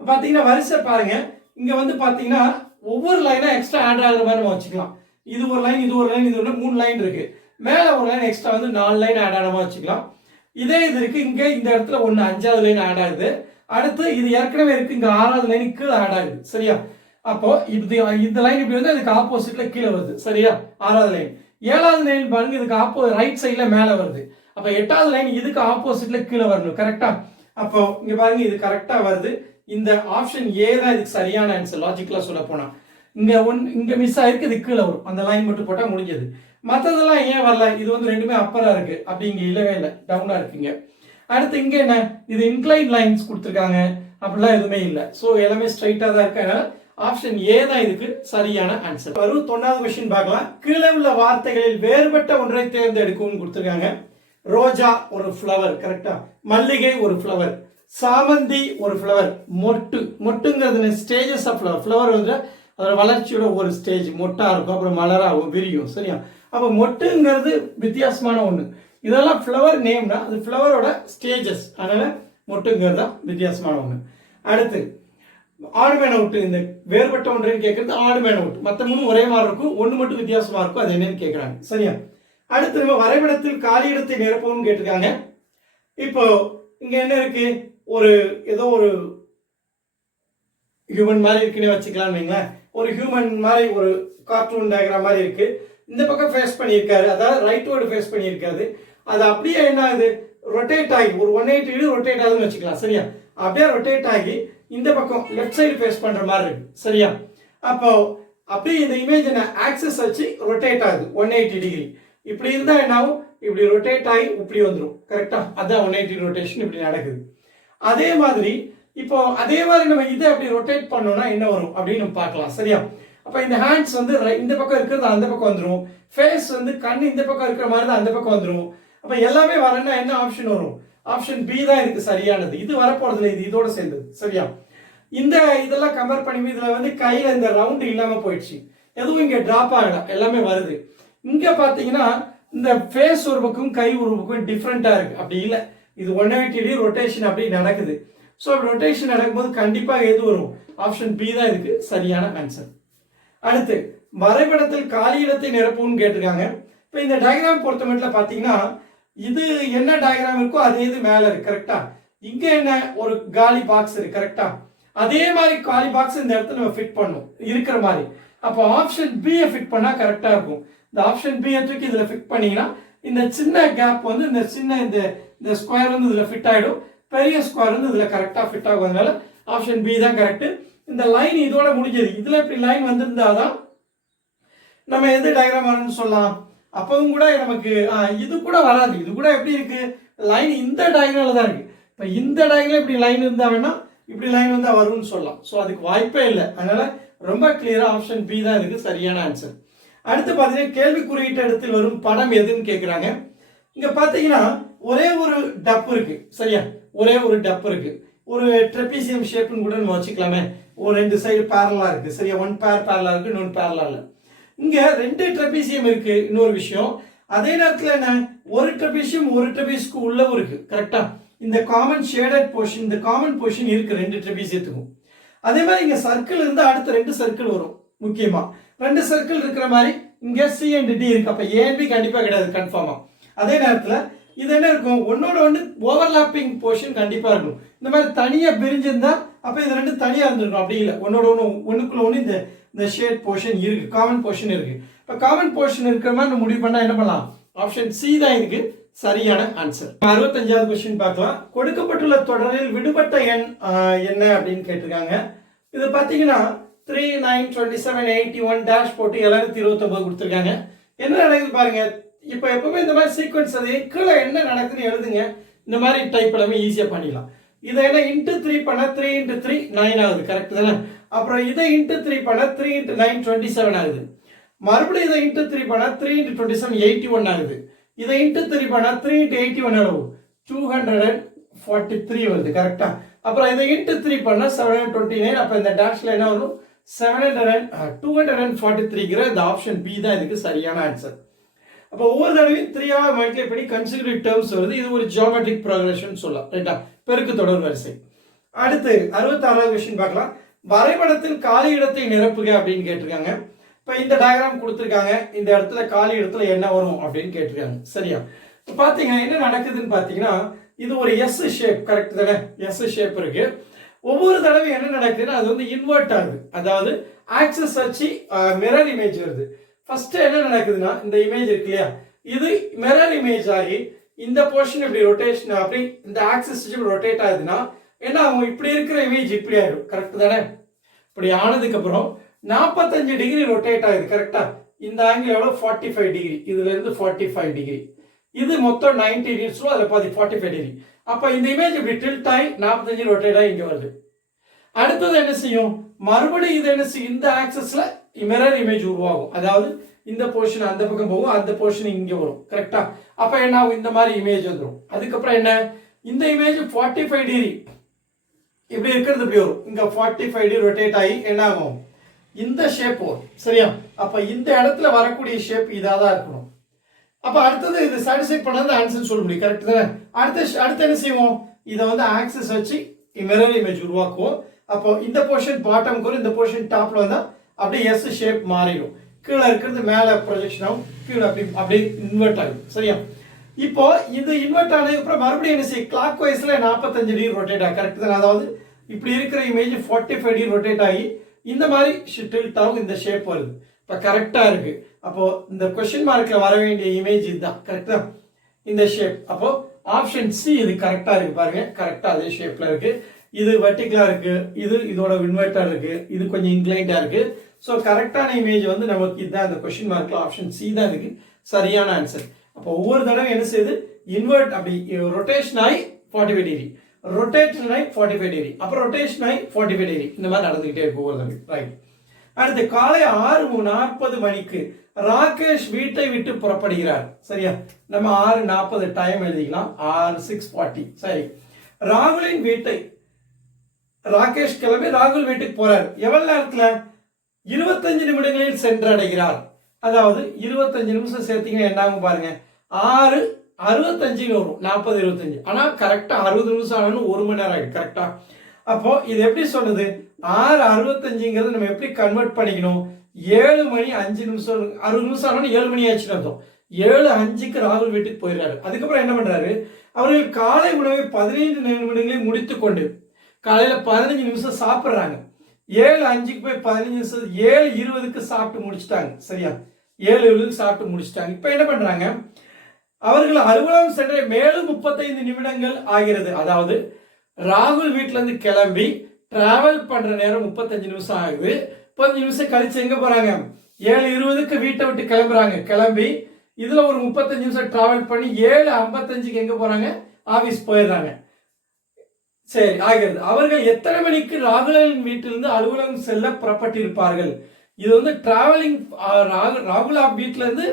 பாத்தீங்கன்னா வரிசை பாருங்க, இங்க பாத்தீங்கன்னா ஒவ்வொரு லைனா எக்ஸ்ட்ரா ஆட் ஆகுற மாதிரி நம்ம வச்சுக்கலாம். இது ஒரு லைன், இது ஒரு லைன், இது ஒரு 3 லைன் இருக்கு. மேல ஒரு லைன் எக்ஸ்ட்ரா 4 லைன் ஆட் ஆன மாதிரி வச்சுக்கலாம். இதே இது இருக்கு, இங்க இந்த இடத்துல 5வது லைன் ஆட் ஆகுது. அடுத்து இது ஏற்கனவே இருக்கு, இங்க 6வது லைன் கீழே ஆட் ஆகுது. சரியா, அப்போ இந்த லைன் இப்படி வந்து அதுக்கு ஆப்போசிட்ல கீழே வருது. சரியா, 6வது லைன். 7வது லைன் பாருங்க, இதுக்கு ரைட் சைட்ல மேல வருது. அப்ப 8வது லைன் இதுக்கு ஆப்போசிட்ல கீழே வரணும். கரெக்டா, அப்போ இங்க பாருங்க, இது கரெக்டா வருது. இந்த ஆப்ஷன் ஏ தான் இதுக்கு சரியான ஆன்சர். லாஜிக்கலா சொல்ல போனா இங்க மிஸ் ஆயிருக்கு, இது கீழே வரும். அந்த லைன் மட்டும் போட்டா முடிஞ்சது. மற்றதெல்லாம் ஏன் வரல, இது வந்து 2மே அப்பரா இருக்கு, அப்படி இங்க இல்லவே இல்லை, டவுனா இருக்குங்க. அடுத்து இங்க என்ன, இது இன்க்ளைன் லைன்ஸ் கொடுத்துருக்காங்க, அப்படிலாம் எதுவுமே இல்லை. ஸோ எல்லாமே ஸ்ட்ரைட்டா தான் இருக்கு. அதனால ஆப்ஷன் ஏ தான் இதுக்கு சரியான ஆன்சர். 61வது கொஸ்டின் பார்க்கலாம். கீழே உள்ள வார்த்தைகளில் வேறுபட்ட ஒன்றை தேர்ந்தெடுக்கும் கொடுத்துருக்காங்க. ரோஜா ஒரு ஃப்ளவர், கரெக்டா. மல்லிகை ஒரு ஃப்ளவர், சாமந்தி ஒரு ஃப்ளவர், மொட்டுங்கிறது ஸ்டேஜஸ் ஆஃப் ஃப்ளவர். ஃப்ளவர் வந்து அதோட வளர்ச்சியோட ஒரு ஸ்டேஜ், மொட்டா இருக்கும், அப்புறம் மலராகும், விரியும். சரியா, அப்போ மொட்டுங்கிறது வித்தியாசமான ஒன்று. இதெல்லாம் ஃப்ளவர் நேம்னா அது ஃப்ளவரோட ஸ்டேஜஸ், அதனால மொட்டுங்கிறது தான் வித்தியாசமான ஒன்று. அடுத்து ஆட் மேன் அவுட், இந்த வேறுபட்ட ஒன்றைன்னு கேட்கறது ஆட் மேன் அவுட். மற்ற மூணு ஒரே மாதிரி இருக்கும், ஒன்று மட்டும் வித்தியாசமா இருக்கும், அது என்னன்னு கேட்குறாங்க. சரியா? அடுத்து நம்ம வரைபடத்தில் காலி இடத்தை நிரப்பவும் கேட்டிருக்காங்க. இப்போ இங்க என்ன இருக்கு, ஒரு ஏதோ ஒரு ஹியூமன் மாதிரி இருக்குன்னு வச்சுக்கலாம்னு வைங்களேன். ஒரு ஹியூமன் மாதிரி ஒரு கார்ட்டூன் டயக்ராம் மாதிரி இருக்கு. இந்த பக்கம் ஃபேஸ் பண்ணியிருக்காரு, அதாவது ரைட்வர்டு ஃபேஸ் பண்ணியிருக்காரு. அது அப்படியே என்ன ஆகுது, ரொட்டேட் ஆகி ஒரு 180 டிகிரி ரொட்டேட் ஆகுதுன்னு வச்சுக்கலாம். சரியா? அப்படியே ரொட்டேட் ஆகி இந்த பக்கம் லெஃப்ட் சைடு ஃபேஸ் பண்ற மாதிரி இருக்கு. சரியா? அப்போ அப்படியே இந்த இமேஜ் என்ன ஆக்சஸ் வச்சு ரொட்டேட் ஆகுது 180 டிகிரி. இப்படி இருந்தா என்ன ஆகும், இப்படி ரொட்டேட் ஆகி இப்படி வந்துடும். கரெக்டா? அதான் 180 ரொட்டேஷன் இப்படி நடக்குது. அதே மாதிரி இப்போ அதே மாதிரி நம்ம இதை அப்படி ரொட்டேட் பண்ணோம்னா என்ன வரும் அப்படின்னு நம்ம பார்க்கலாம். சரியா? அப்ப இந்த ஹேண்ட்ஸ் வந்து இந்த பக்கம் இருக்கிறது அந்த பக்கம் வந்துடும், ஃபேஸ் வந்து கண் இந்த பக்கம் இருக்கிற மாதிரி தான் அந்த பக்கம் வந்துடும். அப்ப எல்லாமே வரேன்னா என்ன ஆப்ஷன் வரும், ஆப்ஷன் பி தான் இருக்கு சரியானது. இது வரப்போறதுல இது இதோட சேர்ந்தது. சரியா? இந்த இதெல்லாம் கம்பேர் பண்ணி இதுல வந்து கையில இந்த ரவுண்ட் இல்லாம போயிடுச்சு, எதுவும் இங்க டிராப் ஆகல, எல்லாமே வருது. இங்க பாத்தீங்கன்னா இந்த ஃபேஸ் ஒரு பக்கம் கை ஒரு பக்கம் டிஃப்ரெண்டா இருக்கு, அப்படி இல்லை. இது 180 டிகிரி ரொட்டேஷன் அப்படி நடக்குது. ஸோ ரொட்டேஷன் நடக்கும்போது கண்டிப்பாக எது வரும், ஆப்ஷன் பி தான் இதுக்கு சரியான ஆன்சர். அடுத்து வரைபடத்தில் காலி இடத்தை நிரப்பவும் கேட்டிருக்காங்க. இப்போ இந்த டயக்ராம் பொறுத்த மட்டும் பார்த்தீங்கன்னா இது என்ன டயக்ராம் இருக்கோ அதே இது மேலே இருக்கு. கரெக்டா? இங்க என்ன ஒரு காலி பாக்ஸ் இருக்கு. கரெக்டா? அதே மாதிரி காலி பாக்ஸ் இந்த இடத்துல நம்ம ஃபிட் பண்ணும் இருக்கிற மாதிரி. அப்போ ஆப்ஷன் பி ஃபிட் பண்ணா கரெக்டா இருக்கும். இந்த ஆப்ஷன் பி தூக்கி இதுல ஃபிட் பண்ணீங்கன்னா இந்த சின்ன கேப் வந்து இந்த சின்ன இந்த ஸ்கொயர் வந்து இதுல ஃபிட் ஆயிடும், பெரிய ஸ்கொயர் வந்து இதுல கரெக்டா ஃபிட் ஆகுறதுனால ஆப்ஷன் பி தான் கரெக்ட். இந்த லைன் இதோட முடிஞ்சது. இதுல இப்படி லைன் வந்திருந்தாதான் நம்ம எது டயக்ராம் வரும்னு சொல்லலாம். அப்பவும் கூட நமக்கு இது கூட வராது. இது கூட எப்படி இருக்கு, லைன் இந்த டயக்ராம்ல தான் இருக்கு. இப்ப இந்த டயக்ராம் இப்படி லைன் இருந்தா வேணா இப்படி லைன் வந்தா வரும்னு சொல்லலாம். ஸோ அதுக்கு வாய்ப்பே இல்லை. அதனால ரொம்ப கிளியரா ஆப்ஷன் பி தான் இதுக்கு சரியான ஆன்சர். அடுத்து பார்த்தீங்கன்னா கேள்வி குறியீட்டு இடத்தில் வரும் படம் எதுன்னு கேட்குறாங்க. இங்க பார்த்தீங்கன்னா ஒரே ஒரு டப் இருக்கு. சரியா? ஒரே ஒரு டப் இருக்கு, ஒரு ட்ரெபீசியம் ஷேப்னு கூட நம்ம வச்சுக்கலாமே. ஒரு ரெண்டு சைடு பேரலா இருக்கு. சரியா? ஒன் பேர் பேரலா இருக்கு, இன்னொன்று பேரலா இல்லை. இங்க ரெண்டு ட்ரெபீசியம் இருக்கு. இன்னொரு விஷயம், அதே நேரத்தில் என்ன ஒரு ட்ரெபீசியம் ஒரு ட்ரெபீஸ்க்கு உள்ளவும் இருக்கு. கரெக்டா? இந்த காமன் ஷேடட் போர்ஷன், இந்த காமன் போர்ஷன் இருக்கு ரெண்டு ட்ரெபீசியத்துக்கும். அதே மாதிரி இங்க சர்க்கிள் இருந்தா அடுத்த ரெண்டு சர்க்கிள் வரும். முக்கியமா ரெண்டு சர்க்கிள் இருக்கிற மாதிரி இங்க சி அண்ட் டி இருக்கு. அப்ப ஏ அண்ட் பி கண்டிப்பா கிடையாது கன்ஃபார்மா. அதே நேரத்தில் இது என்ன இருக்கும், ஒன்னோட ஒன்று ஓவர்லாப்பிங் போர்ஷன் கண்டிப்பா இருக்கும். இந்த மாதிரி தனியா பிரிஞ்சிருந்தா அப்ப இது ரெண்டு தனியா இருந்திருக்கும். அப்படி இல்லை, ஒன்னோட ஒன்று ஒண்ணுக்குள்ள ஒன்று இந்த ஷேட் போர்ஷன் இருக்கு, காமன் போர்ஷன் இருக்கு. இப்ப காமன் போர்ஷன் இருக்கிற மாதிரி நம்ம முடிவு பண்ணா என்ன பண்ணலாம், ஆப்ஷன் சி தான் இருக்கு சரியான ஆன்சர். 65வது கொஸ்டின் பார்க்கலாம். கொடுக்கப்பட்டுள்ள தொடரில் விடுபட்ட எண் என்ன அப்படின்னு கேட்டிருக்காங்க. இது பாத்தீங்கன்னா 3, 9, 27, 81 டேஷ் போட்டு 729 கொடுத்துருக்காங்க. என்ன நடக்குது பாருங்க. இப்ப எப்பவுமே இந்த மாதிரி சீக்வன்ஸ் அது கீழே என்ன நடக்குதுன்னு எழுதுங்க. இந்த மாதிரி டைப் எல்லாமே ஈஸியா பண்ணிடலாம். இதை என்ன இன்ட்டு 3 பண்ண 3 × 3 9 ஆகுது. கரெக்ட் தானே? அப்புறம் இதை இன்ட்டு 3 பண்ண 3 × 9 27 ஆகுது. மறுபடியும் இதை இன்ட்டு 3 பண்ண 3 × 27 81 ஆகுது. இதை இன்ட்டு 3 பண்ணா 3 × 81 எவ்வளவு 243 வருது. கரெக்டா? அப்புறம் இதை இன்ட்டு 3 பண்ணா 729. அப்ப இந்த டேஷ்ல என்ன வரும் 243ங்கிற இந்த ஆப்ஷன் பி தான் இதுக்கு சரியான ஆன்சர். அப்போ ஒவ்வொரு தடவையும் 3 மல்டிப்ளை பண்ணி கன்சிக்யூட்டிவ் டேர்ம்ஸ் வருது. இது ஒரு ஜியோமெட்ரிக் ப்ரோக்ரஷன் சொல்லலாம். ரைட்டா? பெருக்கு தொடர் வரிசை. அடுத்து 66வது கொஸ்டின் பார்க்கலாம். வரைபடத்தில் காலி இடத்தை நிரப்புக அப்படின்னு கேட்டிருக்காங்க. இப்ப இந்த டயக்ராம் கொடுத்துருக்காங்க. இந்த இடத்துல காலி இடத்துல என்ன வரும் அப்படின்னு கேட்டிருக்காங்க. சரியா? பாத்தீங்கன்னா என்ன நடக்குதுன்னு பாத்தீங்கன்னா இது ஒரு எஸ் ஷேப். கரெக்ட் தானே? எஸ் ஷேப் இருக்கு. ஒவ்வொரு தடவை என்ன நடக்குதுன்னா அது வந்து இன்வெர்ட் ஆகுது. அதாவது ஆக்சஸ் வச்சு மிரர் இமேஜ் வருது. ஃபர்ஸ்ட் என்ன நடக்குதுன்னா இந்த இமேஜ் இருக்கு இல்லையா, இது மிரர் இமேஜ் ஆகி இந்த போர்ஷன் இப்படி ரொட்டேஷன் அப்படி இந்த ஆக்சஸ் ரொட்டேட் ஆகுதுன்னா என்ன ஆகும், இப்படி இருக்கிற இமேஜ் இப்படி ஆயிடும். கரெக்ட் தானே? இப்படி ஆனதுக்கு அப்புறம் 45 டிகிரி ரொட்டேட் ஆகுது. கரெக்டா? இந்த ஆங்கிள் எவ்வளவு 45 டிகிரி. இதுல இருந்து 45 டிகிரி. இது மொத்தம் 90 டிகிரி. அதுல பாதி 45 டிகிரி. அப்ப இந்த இமேஜ் இப்படி டில்ட் ஆகி 45 ரொட்டேட் ஆகி இங்க வருது. அடுத்தது என்ன செய்யும், மறுபடியும் இது என்ன செய்யும், இந்த ஆக்சஸ்ல மிரர் இமேஜ் உருவாகும். அதாவது இந்த போர்ஷன் அந்த பக்கம் போகும், அந்த போர்ஷன் இங்க வரும். கரெக்டா? அப்ப என்ன ஆகும், இந்த மாதிரி இமேஜ் வந்துடும். அதுக்கப்புறம் என்ன, இந்த இமேஜ் 45 டிகிரி இப்படி இருக்கிறது இப்படி வரும். இங்க 45 டிகிரி ரொட்டேட் ஆகி என்ன ஆகும், இந்த ஷேப் வரும். சரியா? அப்ப இந்த இடத்துல வரக்கூடிய ஷேப் இதாதான் இருக்கணும். அப்ப அடுத்தது இது சாட்டிஸ்ஃபை பண்ணது ஆன்சர் சொல்ல முடியும். கரெக்ட் தானே? அடுத்து என்ன செய்வோம், இதை வந்து ஆக்சஸ் வச்சு மிரர் இமேஜ் உருவாக்குவோம். அப்போ இந்த போர்ஷன் பாட்டம் வரும், இந்த போர்ஷன் டாப்ல வந்தா அப்படியே எஸ் ஷேப் மாறிடும். கீழே இருக்கிறது மேலே ப்ரொஜெக்ஷன் ஆகும், கீழே அப்படி இன்வெர்ட் ஆகும். சரியா? இப்போ இது இன்வெர்ட் ஆனதுக்கு அப்புறம் மறுபடியும் என்ன செய்யும், கிளாக் வைஸ்ல 45 டிகிரி ரொட்டேட் ஆகும். கரெக்ட் தான்? அதாவது இப்படி இருக்கிற இமேஜ் 45 டிகிரி ரொட்டேட் ஆகி இந்த மாதிரி டில்ட் ஆகும், இந்த ஷேப் வருது. இப்போ கரெக்டா இருக்கு. அப்போ இந்த கொஸ்டின் மார்க்ல வர வேண்டிய இமேஜ் இதுதான். கரெக்டா? இந்த ஷேப். அப்போ ஆப்ஷன் சி இது கரெக்டா இருக்கு. பாருங்க, கரெக்டா அதே ஷேப்ல இருக்கு. இது வெர்டிகலா இருக்கு, இது இதோட இன்வெர்ட்டா இருக்கு, இது கொஞ்சம் இன்க்ளைண்டா இருக்கு. ஸோ கரெக்டான இமேஜ் வந்து நமக்கு இதுதான். இந்த கொஸ்டின் மார்க்ல ஆப்ஷன் சி தான் இருக்கு சரியான ஆன்சர். அப்போ ஒவ்வொரு தடவை என்ன செய்யுது, இன்வெர்ட் அப்படி ரொட்டேஷன் ஆகி 45 டிகிரி, ரொட்டேஷன் ஆகி 45 டிகிரி, அப்புறம் ரொட்டேஷன் ஆகி 45 டிகிரி, இந்த மாதிரி நடந்துகிட்டே இருக்கும் ஒவ்வொரு தடவை. ரைட். அடுத்து காலை 6:40 மணிக்கு ராகேஷ் வீட்டை விட்டு புறப்படுகிறார். சரியா? நம்ம 6:40 டைம் எழுதிக்கலாம். 6:40. சரி. ராகுலின் வீட்டை ராகேஷ் கிளம்பி ராகுல் வீட்டுக்கு போறார். எவ்வளவு நேரத்துல? 25 நிமிடங்களில் சென்றடைகிறார். அதாவது 25 நிமிஷம் சேர்த்தீங்கன்னா என்ன ஆகும் பாருங்க, 6:65 வரும். 40 25. ஆனா கரெக்டா 60 நிமிஷம் ஆனாலும் 1 மணி நேரம் ஆயிடும். கரெக்டா? அப்போ இது எப்படி சொல்லுது, 6:65ங்கிறது நம்ம எப்படி கன்வெர்ட் பண்ணிக்கணும், 7 மணி 5 நிமிஷம், 60 நிமிஷம் ஆனாலும் 7 மணி ஆச்சுன்னு அர்த்தம். 7:05க்கு ராகுல் வீட்டுக்கு போயிடுறாரு. அதுக்கப்புறம் என்ன பண்றாரு, அவர்கள் காலை உணவை 15 நிமிடங்களில் முடித்துக் கொண்டு காலையில 15 நிமிஷம் சாப்பிடுறாங்க. 7:05க்கு போய் 15 நிமிஷம், 7:20க்கு சாப்பிட்டு முடிச்சுட்டாங்க. சரியா? 7:20க்கு சாப்பிட்டு முடிச்சுட்டாங்க. இப்ப என்ன பண்றாங்க, அவர்கள் அலுவலகம் சென்ற மேலும் 35 நிமிடங்கள் ஆகிறது. அதாவது ராகுல் வீட்டுல இருந்து கிளம்பி டிராவல் பண்ற நேரம் 35 நிமிஷம் ஆகுது. 15 நிமிஷம் கழிச்சு எங்க போறாங்க, 7:20க்கு வீட்டை விட்டு கிளம்புறாங்க. கிளம்பி இதுல ஒரு 35 நிமிஷம் டிராவல் பண்ணி 7:55க்கு எங்க போறாங்க, ஆபீஸ் போயிடுறாங்க. சரி, ஆகிறது. அவர்கள் எத்தனை மணிக்கு ராகுலின் வீட்டிலிருந்து அலுவலகம் செல்ல புறப்பட்டிருப்பார்கள்? இது வந்து டிராவலிங், ராகுல் வீட்டுல இருந்து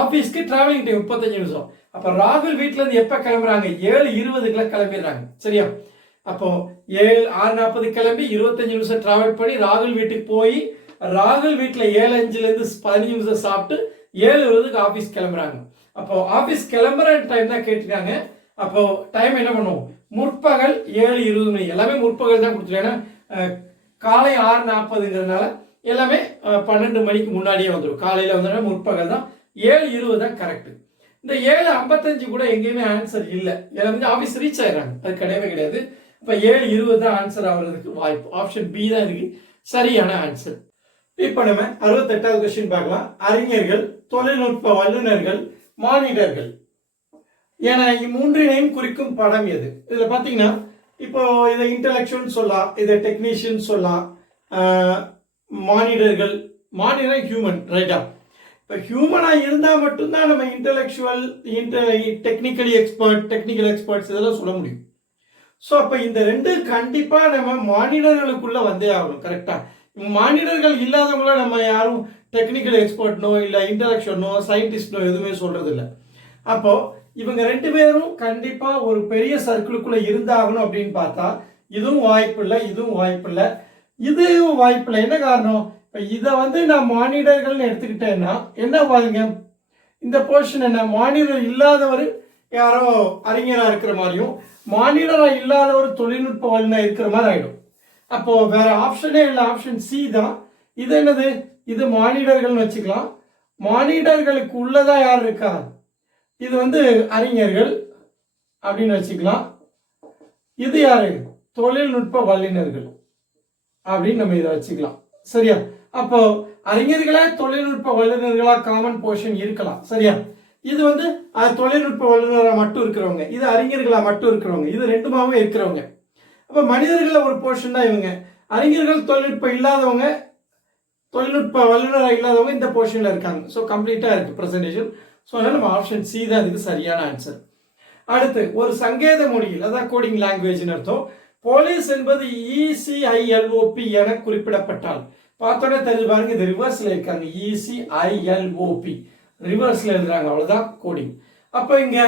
ஆபீஸ்க்கு டிராவலிங் டைம் 35 நிமிஷம். அப்ப ராகுல் வீட்டுல இருந்து எப்ப கிளம்புறாங்க, 7:20க்குள்ள கிளம்பிடுறாங்க. சரியா? அப்போ 6:40 கிளம்பி 25 நிமிஷம் டிராவல் பண்ணி ராகுல் வீட்டுக்கு போய் ராகுல் வீட்டுல 7:05ல இருந்து 15 நிமிஷம் சாப்பிட்டு 7:20க்கு ஆபீஸ் கிளம்புறாங்க. அப்போ ஆபீஸ் கிளம்புற டைம் தான் கேட்டுருக்காங்க. அப்போ டைம் என்ன பண்ணுவோம், முற்பகல் 7:20 மணி. எல்லாமே முற்பகல் தான் கொடுத்துருக்கேன். காலை 6:40ங்கிறதுனால எல்லாமே 12 மணிக்கு முன்னாடியே வந்துடும். காலையில வந்து முற்பகல் தான். 7:20 தான் கரெக்ட். இந்த 7:55 கூட எங்கேயுமே ஆன்சர் இல்லை. வந்து ஆபீஸ் ரீச் ஆயிடுறாங்க, அது கிடையவே கிடையாது. இப்ப 7:20 தான் ஆன்சர் ஆகுறதுக்கு வாய்ப்பு. ஆப்ஷன் பி தான் இருக்கு சரியான ஆன்சர். இப்ப நம்ம 68வது கொஸ்டின் பார்க்கலாம். அறிஞர்கள், தொழில்நுட்ப வல்லுநர்கள், மானிடர்கள் என இம்மூன்றினையும் குறிக்கும் படம் எது? இதுல பாத்தீங்கன்னா இப்போ இதை இன்டெலெக்சுவல் சொல்லலாம், இதை டெக்னீஷியன் சொல்லலாம், மானிடர்கள், மானிடர் ஹியூமன். ரைட்டா? இப்போ ஹியூமனா இருந்தா மட்டும்தான் நம்ம intellectual, technically expert, technical experts இதெல்லாம் சொல்ல முடியும். ஸோ அப்போ இந்த ரெண்டு கண்டிப்பா நம்ம மானிடர்களுக்குள்ள வந்தே ஆகணும். கரெக்டா? மானிடர்கள் இல்லாதவங்கள நம்ம யாரும் டெக்னிக்கல் எக்ஸ்பர்ட்னோ இல்லை இன்டெலெக்சுவல்னோ சயின்டிஸ்டோ எதுவுமே சொல்றது இல்லை. அப்போ இவங்க ரெண்டு பேரும் கண்டிப்பா ஒரு பெரிய சர்க்கிளுக்குள்ள இருந்தாகணும் அப்படின்னு பார்த்தா இதுவும் வாய்ப்பு இல்லை, இதுவும் வாய்ப்பு இல்லை, இதுவும் வாய்ப்பு இல்லை. என்ன காரணம், இப்போ இதை வந்து நான் மானிடர்கள்னு எடுத்துக்கிட்டேன்னா என்ன பாருங்க, இந்த போர்ஷன் என்ன, மானிடர் இல்லாதவர் யாரோ அறிஞராக இருக்கிற மாதிரியும் மானிடராக இல்லாதவர் தொழில்நுட்ப வல்லுநர் இருக்கிற மாதிரி ஆயிடும். அப்போ வேற ஆப்ஷனே இல்லை, ஆப்ஷன் சி தான். இது என்னது, இது மானிடர்கள்னு வச்சுக்கலாம். மானிடர்களுக்கு உள்ளதா யார் இருக்கா, இது வந்து அறிஞர்கள் அப்படின்னு வச்சுக்கலாம். இது யாரு, தொழில்நுட்ப வல்லுநர்கள் அப்படின்னு நம்ம இதை வச்சுக்கலாம். சரியா? அப்போ அறிஞர்களா தொழில்நுட்ப வல்லுநர்களா காமன் போர்ஷன் இருக்கலாம். சரியா? இது வந்து தொழில்நுட்ப வல்லுநரா மட்டும் இருக்கிறவங்க, இது அறிஞர்களா மட்டும் இருக்கிறவங்க, இது ரெண்டுமாவே இருக்கிறவங்க. அப்ப மனிதர்கள ஒரு போர்ஷன் தான் இவங்க. அறிஞர்கள் தொழில்நுட்பம் இல்லாதவங்க, தொழில்நுட்ப வல்லுநரா இல்லாதவங்க இந்த போர்ஷன்ல இருக்காங்க. ஸோ கம்ப்ளீட்டா இருக்கு பிரசன்டேஷன். ஸோ அதனால நம்ம ஆப்ஷன் சி தான் இதுக்கு சரியான ஆன்சர். அடுத்து, ஒரு சங்கேத மொழியில், அதான் கோடிங் லாங்குவேஜ்னு அர்த்தம், போலீஸ் என்பது ECILOP என குறிப்பிடப்பட்டால் பார்த்தோன்னே தெரிஞ்சு பாருங்க, இது ரிவர்ஸ்ல இருக்காங்க. ECILOP ரிவர்ஸ்ல எழுதுறாங்க, அவ்வளவுதான் கோடிங். அப்ப இங்க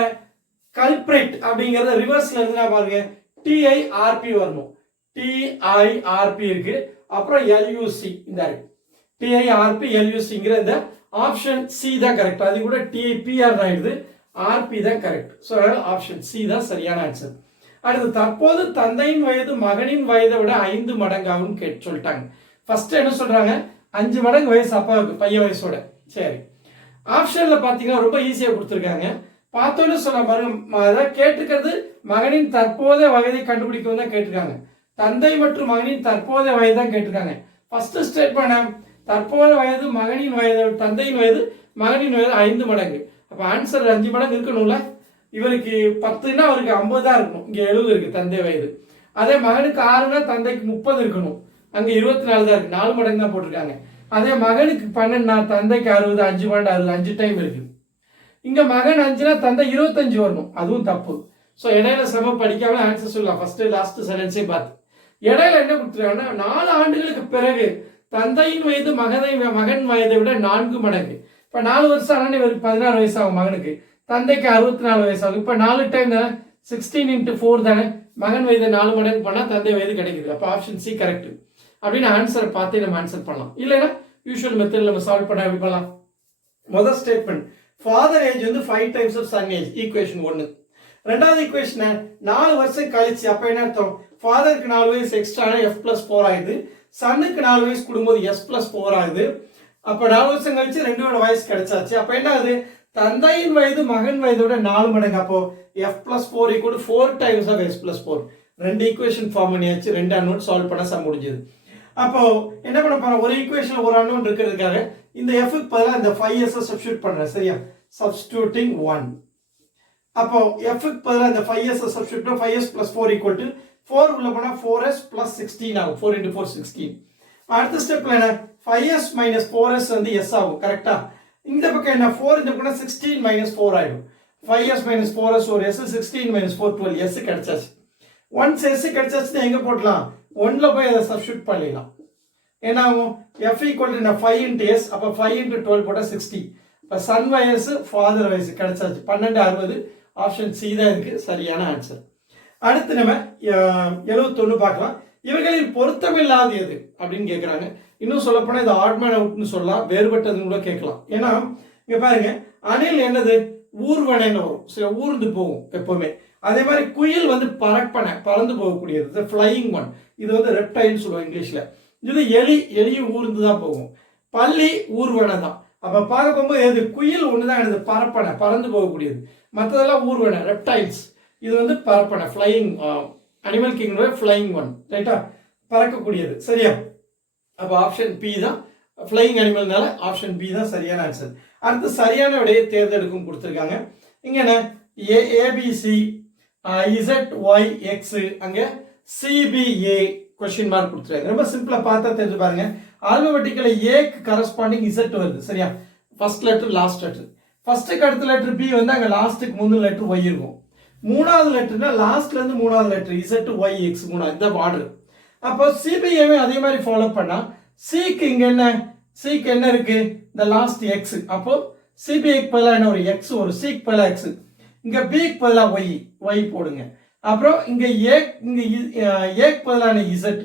கல்பிரேட் அப்படிங்கறத ரிவர்ஸ்ல எழுதுனா பாருங்க, TIRP வரணும். TIRP இருக்கு, அப்புறம் LUC இந்த இருக்கு. TIRP LUCங்கிற இந்த ஆப்ஷன் சி தான் கரெக்ட். அது கூட TIPR ஆயிடுது, RP தான் கரெக்ட். ஸோ அதனால ஆப்ஷன் சி தான் சரியான ஆன்சர். அடுத்து தற்போது தந்தையின் வயது மகனின் வயதை விட 5 மடங்காகும் சொல்லிட்டாங்க. ஃபர்ஸ்ட் என்ன சொல்றாங்க, 5 மடங்கு வயசு அப்பாவுக்கு பையன் வயசோட. சரி, ஆப்ஷன்ல பாத்தீங்கன்னா ரொம்ப ஈஸியா கொடுத்துருக்காங்க. பார்த்தோன்னு சொல்ல பாருங்க, அதாவது கேட்டிருக்கிறது மகனின் தற்போதைய வயதை கண்டுபிடிக்கவும் தான் கேட்டிருக்காங்க. தந்தை மற்றும் மகனின் தற்போதைய வயது தான் கேட்டிருக்காங்க. ஃபர்ஸ்ட் ஸ்டேட்மெண்ட் தற்போதைய வயது மகனின் வயது தந்தையின் வயது மகனின் வயது 5 மடங்கு. அப்ப ஆன்சர் 5 மடங்கு இருக்கணும்ல. இவருக்கு 10ன்னா அவருக்கு 50 தான் இருக்கணும். இங்க 70 இருக்கு தந்தை வயது. அதே மகனுக்கு 6ன்னா தந்தைக்கு 30 இருக்கணும். அங்க 24 தான் இருக்கு, 4 மடங்கு தான் போட்டிருக்காங்க. அதே மகனுக்கு 12னா தந்தைக்கு 60, 5 மடங்கு 60, 5 டைம் இருக்கு. இங்க மகன் 5னா தந்தை 25 வரணும், அதுவும் தப்பு. ஸோ இடையில சம படிக்காம ஆன்சர் சொல்லலாம். ஃபர்ஸ்ட் லாஸ்ட் சென்டென்ஸே பார்த்து இடையில என்ன கொடுத்துருக்காங்கன்னா 4 ஆண்டுகளுக்கு பிறகு தந்தையின் வயது மகன் வயதை விட 4 மடங்கு. இப்ப 4 வருஷம் ஆனால் இவருக்கு 16 வயசு ஆகும் மகனுக்கு, தந்தைக்கு 64 வயசு ஆகும். இப்ப 4 டைம் தானே, 16 into 4 தானே, மகன் வயது 4 மடங்கு பண்ணா தந்தை வயது கிடைக்குது. அப்ப ஆப்ஷன் சி கரெக்ட் அப்படின்னு ஆன்சர் பார்த்து நம்ம ஆன்சர் பண்ணலாம். இல்லைன்னா யூஷுவல் மெத்தட் நம்ம சால்வ் பண்ண எப்படி பண்ணலாம். முதல் ஸ்டேட்மெண்ட் ஃபாதர் ஏஜ் வந்து 5 times of son age, equation 1. ரெண்டாவது ஈக்குவேஷன் 4 வருஷம் கழிச்சு, அப்ப என்ன அர்த்தம், ஃபாதருக்கு 4 வயசு எக்ஸ்ட்ரா f+4 ஆகுது, சன்னுக்கு 4 வயசு கொடுக்கும்போது s+4 ஆகுது. அப்ப 4 வருஷம் கழிச்சு 2 வயசு கிடைச்சாச்சு. அப்ப என்ன ஆகுது, தந்தையின் வயது மகன் வயதோட 4 மடங்கு. அப்போ f+4 = 4 times of s+4. ரெண்டு ஈக்குவேஷன் ஃபார்ம் பண்ணியாச்சு, 2 அன்னோன் சால்வ் பண்ண சம் முடிஞ்சது. அப்போ என்ன பண்ண போறோம், ஒரு ஈக்குவேஷன் ஒரு அன்னோன் இருக்கிறதுக்காக இந்த f க்கு பதிலாக இந்த 5s சப்ஸ்டிட்யூட் பண்றேன். சரியா, சப்ஸ்டிட்யூட்டிங் 1. அப்போ f க்கு பதிலாக இந்த 5s சப்ஸ்டிட்யூட் பண்ணா 5s+4 = 4 உள்ள போனா 4s + 16 ஆகும். 4 into 4 16. அடுத்த ஸ்டெப்ல என்ன, 5s - 4s வந்து s ஆகும். கரெக்ட்டா, இந்த பக்கம் என்ன 4 இந்த பக்கம் 16 - 4 ஆயிடும். 5s - 4s ஒரு s, 16 - 4 12 s கிடைச்சாச்சு. ஒன்ஸ் s கிடைச்சாச்சு எங்க போடலாம், 1ல போய் அதை சப்ஸ்டிட்யூட் பண்ணிடலாம். என்ன ஆகும், f = 5 into s, அப்ப 5 into 12 போட்டா 60. இப்ப சன் வயசு ஃபாதர் வயசு கிடைச்சாச்சு. 12 60. ஆப்ஷன் சி தான் இருக்கு சரியான ஆன்சர். அடுத்து நம்ம 71 பார்க்கலாம். இவர்களில் பொருத்தமில்லாத எது அப்படின்னு கேட்கிறாங்க. இன்னும் சொல்ல போனா இது ஆட் மேன் அவுட்னு சொல்லலாம், வேறுபட்டதுன்னு கூட கேட்கலாம். ஏன்னா இங்க பாருங்க, அணில் என்னது, ஊர்வனைன்னு வரும், சில ஊர்ந்து போகும் எப்பவுமே. அதே மாதிரி குயில் வந்து பறந்து போகக்கூடியது, ஃப்ளையிங் ஒன். இது வந்து ரெப்டைல்னு சொல்லுவோம் இங்கிலீஷ்ல. இது எலியும் ஊர்ந்து தான் போகும். பள்ளி ஊர்வனை தான். அப்ப பார்க்க போகும்போது எது, குயில் ஒண்ணுதான் எனது பறந்து போகக்கூடியது, மற்றதெல்லாம் ஊர்வனை ரெப்டைல்ஸ். இது வந்து பறப்பனை, ஃப்ளையிங் அனிமல் கிங்டோட ஃப்ளையிங் ஒன். ரைட்டா, பறக்கக்கூடியது. சரியா, அப்போ ஆப்ஷன் பி தான் ஃப்ளையிங் அனிமல்னால ஆப்ஷன் பி தான் சரியான ஆன்சர். அடுத்து சரியான விடையை தேர்ந்தெடுக்கும் கொடுத்துருக்காங்க. இங்க என்ன ஏபிசி ZYX, அங்க CBA கொஸ்டின் மார்க் கொடுத்துருக்காங்க. ரொம்ப சிம்பிளா பார்த்தா தெரிஞ்சு பாருங்க. ஆல்பபெட்டிக்கல ஏக்கு கரஸ்பாண்டிங் Z வருது. சரியா, ஃபர்ஸ்ட் லெட்டர் லாஸ்ட் லெட்டர். ஃபர்ஸ்ட்டுக்கு அடுத்த லெட்டர் பி வந்து அங்க லாஸ்ட்டுக்கு முந்தின லெட்டர் ஒய் இருக்கும். மூணாவது லெட்டர்னா லாஸ்ட்ல இருந்து மூணாவது லெட்டர் ZYX, மூணாவது இந்த பார்டர். அப்போ சிபிஏவே அதே மாதிரி ஃபாலோ பண்ணா சிக்கு இங்க என்ன, சிக்கு என்ன இருக்கு, இந்த லாஸ்ட் எக்ஸ். அப்போ சிபிஐக்கு பதிலாக என்ன ஒரு எக்ஸ், ஒரு சிக்கு பதிலாக எக்ஸ், இங்க பிக்கு பதிலாக ஒய் போடுங்க. அப்புறம் இங்க ஏக்கு பதிலான இசட்.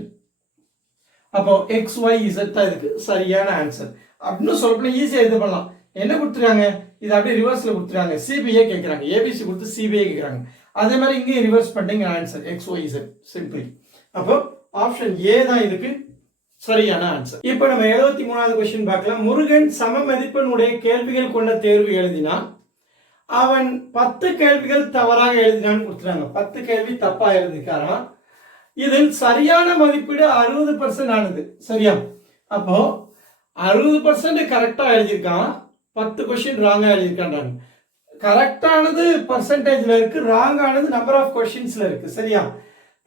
அப்போ XYZ தான் இதுக்கு சரியான ஆன்சர். அப்படின்னு சொல்லப்போனா ஈஸியா இது பண்ணலாம். என்ன கொடுத்துருக்காங்க, இது அப்படியே ரிவர்ஸ்ல கொடுத்துருக்காங்க. சிபிஏ கேட்கறாங்க, ஏபிசி கொடுத்து சிபிஐ கேட்கறாங்க. அதே மாதிரி இங்கே ரிவர்ஸ் பண்ணிங்க ஆன்சர் XYZ சிம்பிளி. அப்போ ஆப்ஷன் ஏ தான் இதுக்கு சரியான ஆன்சர். இப்போ நம்ம 73வது क्वेश्चन பார்க்கலாம். முருகன் சம மதிப்பெண்ணுடைய கேள்விகள் கொண்ட தேர்வு எழுதினான். அவன் 10 கேள்விகள் தவறாக எழுதினான்னு கொடுத்துறாங்க. 10 கேள்வி தப்பா எழுதிக்காரான். இதில் சரியான மதிப்பீடு 60% ஆனது. சரியா, அப்போ 60% கரெக்டா எழுதியிருக்கான், 10 क्वेश्चन ராங்கா எழுதியிருக்கான். கரெக்டானது பர்சன்டேஜ்ல இருக்கு, ராங்கானது நம்பர் ஆஃப் क्वेश्चंसல இருக்கு. சரியா,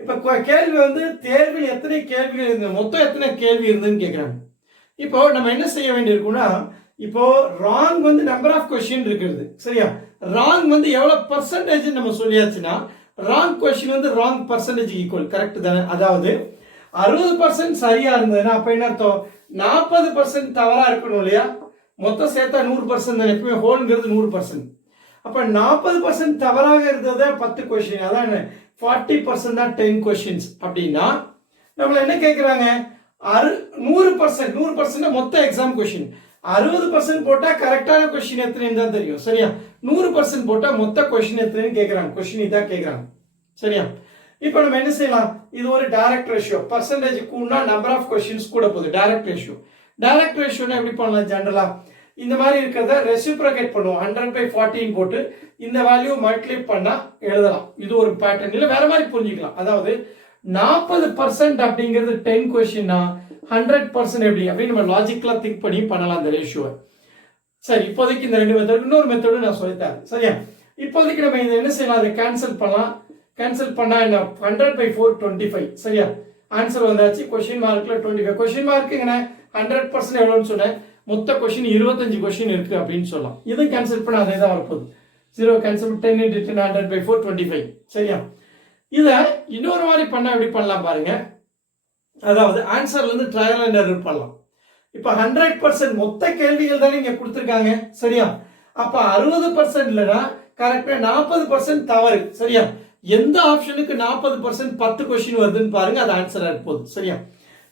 இப்ப கேள்வி வந்து தேர்வில் எத்தனை கேள்விகள் இருந்தது, மொத்தம் எத்தனை கேள்வி இருந்ததுன்னு கேட்கிறாங்க. இப்போ நம்ம என்ன செய்ய வேண்டியிருக்கும்னா, இப்போ ராங் வந்து நம்பர் ஆஃப் क्वेश्चन இருக்குது. சரியா, ராங் வந்து எவ்வளவு பர்சன்டேஜ் நம்ம சொல்லியாச்சுன்னா, ராங் क्वेश्चन வந்து ராங் பர்சன்டேஜ் ஈக்குவல் கரெக்ட் தானே. அதாவது 60% சரியா இருந்ததுன்னா அப்ப என்ன அர்த்தம், 40% தவறா இருக்கணும் இல்லையா. மொத்தம் சேர்த்தா 100% தான், எப்பவுமே ஹோல்ங்கிறது 100%. அப்ப 40% தவறாக இருந்தது 10 क्वेश्चन, அதான் 40% தான் 10 क्वेश्चंस. அப்படின்னா நம்மள என்ன கேட்கறாங்க, 100% மொத்த எக்ஸாம் क्वेश्चन. 60% போட்டா கரெக்டான क्वेश्चन எத்தனைன்னு தான் தெரியும். சரியா, 100% போட்டா மொத்த क्वेश्चन எத்தனைன்னு கேட்கறாங்க. क्वेश्चन இதான் கேட்கறாங்க. சரியா, இப்போ நம்ம என்ன செய்யலாம், இது ஒரு டைரக்ட் ரேஷியோ, பர்சன்டேஜ் கூடனா நம்பர் ஆஃப் கொஸ்டின்ஸ் கூட போகுது. டைரக்ட் ரேஷியோ எப்படி பண்ணலாம், ஜெனரலா இந்த மாதிரி இருக்கிறத ரெசிப்ரோகேட் பண்ணுவோம். 100/14 போட்டு இந்த வேல்யூ மல்டிப்ளை பண்ணா எழுதலாம். இது ஒரு பேட்டர்ன். இல்ல வேற மாதிரி புரிஞ்சுக்கலாம். அதாவது 40% அப்படிங்கிறது 10 கொஸ்டின்னா 100% எப்படி அப்படின்னு நம்ம லாஜிக்கலா திங்க் பண்ணி பண்ணலாம் அந்த ரேஷியோவை. சரி, இப்போதைக்கு இந்த ரெண்டு மெத்தட், இன்னொரு மெத்தடு நான் சொல்லித்தரேன். சரியா, இப்போதைக்கு நம்ம இதை என்ன செய்யலாம், அதை கேன்சல் பண்ணலாம். கேன்சல் பண்ணா என்ன, 100/4 25. சரியா, ஆன்சர் வந்தாச்சு. கொஸ்டின் மார்க்ல 25. கொஸ்டின் மார்க் என்ன 100% எவ்வளோன்னு சொன்னேன், மொத்த கொஸ்டின் 25 கொஸ்டின் இருக்கு அப்படின்னு சொல்லலாம். இதுவும் கேன்சல் பண்ண அதே தான் வரப்போகுது. 0 கேன்சல் 10 × 10 100/4 25. சரியா, இதை இன்னொரு மாதிரி பண்ணா எப்படி பண்ணலாம் பாருங்க. அதாவது ஆன்சர்ல இருந்து ட்ரையல் அண்ட் எரர் பண்ணலாம். இப்ப 100% மொத்த கேள்விகள் தானே இங்க கொடுத்துருக்காங்க. சரியா, அப்ப 60% இல்லைன்னா கரெக்டா 40% தவறு. சரியா, எந்த ஆப்ஷனுக்கு 40% 10 கொஸ்டின் வருதுன்னு பாருங்க, அது ஆன்சரா இருக்க போகுது. சரியா,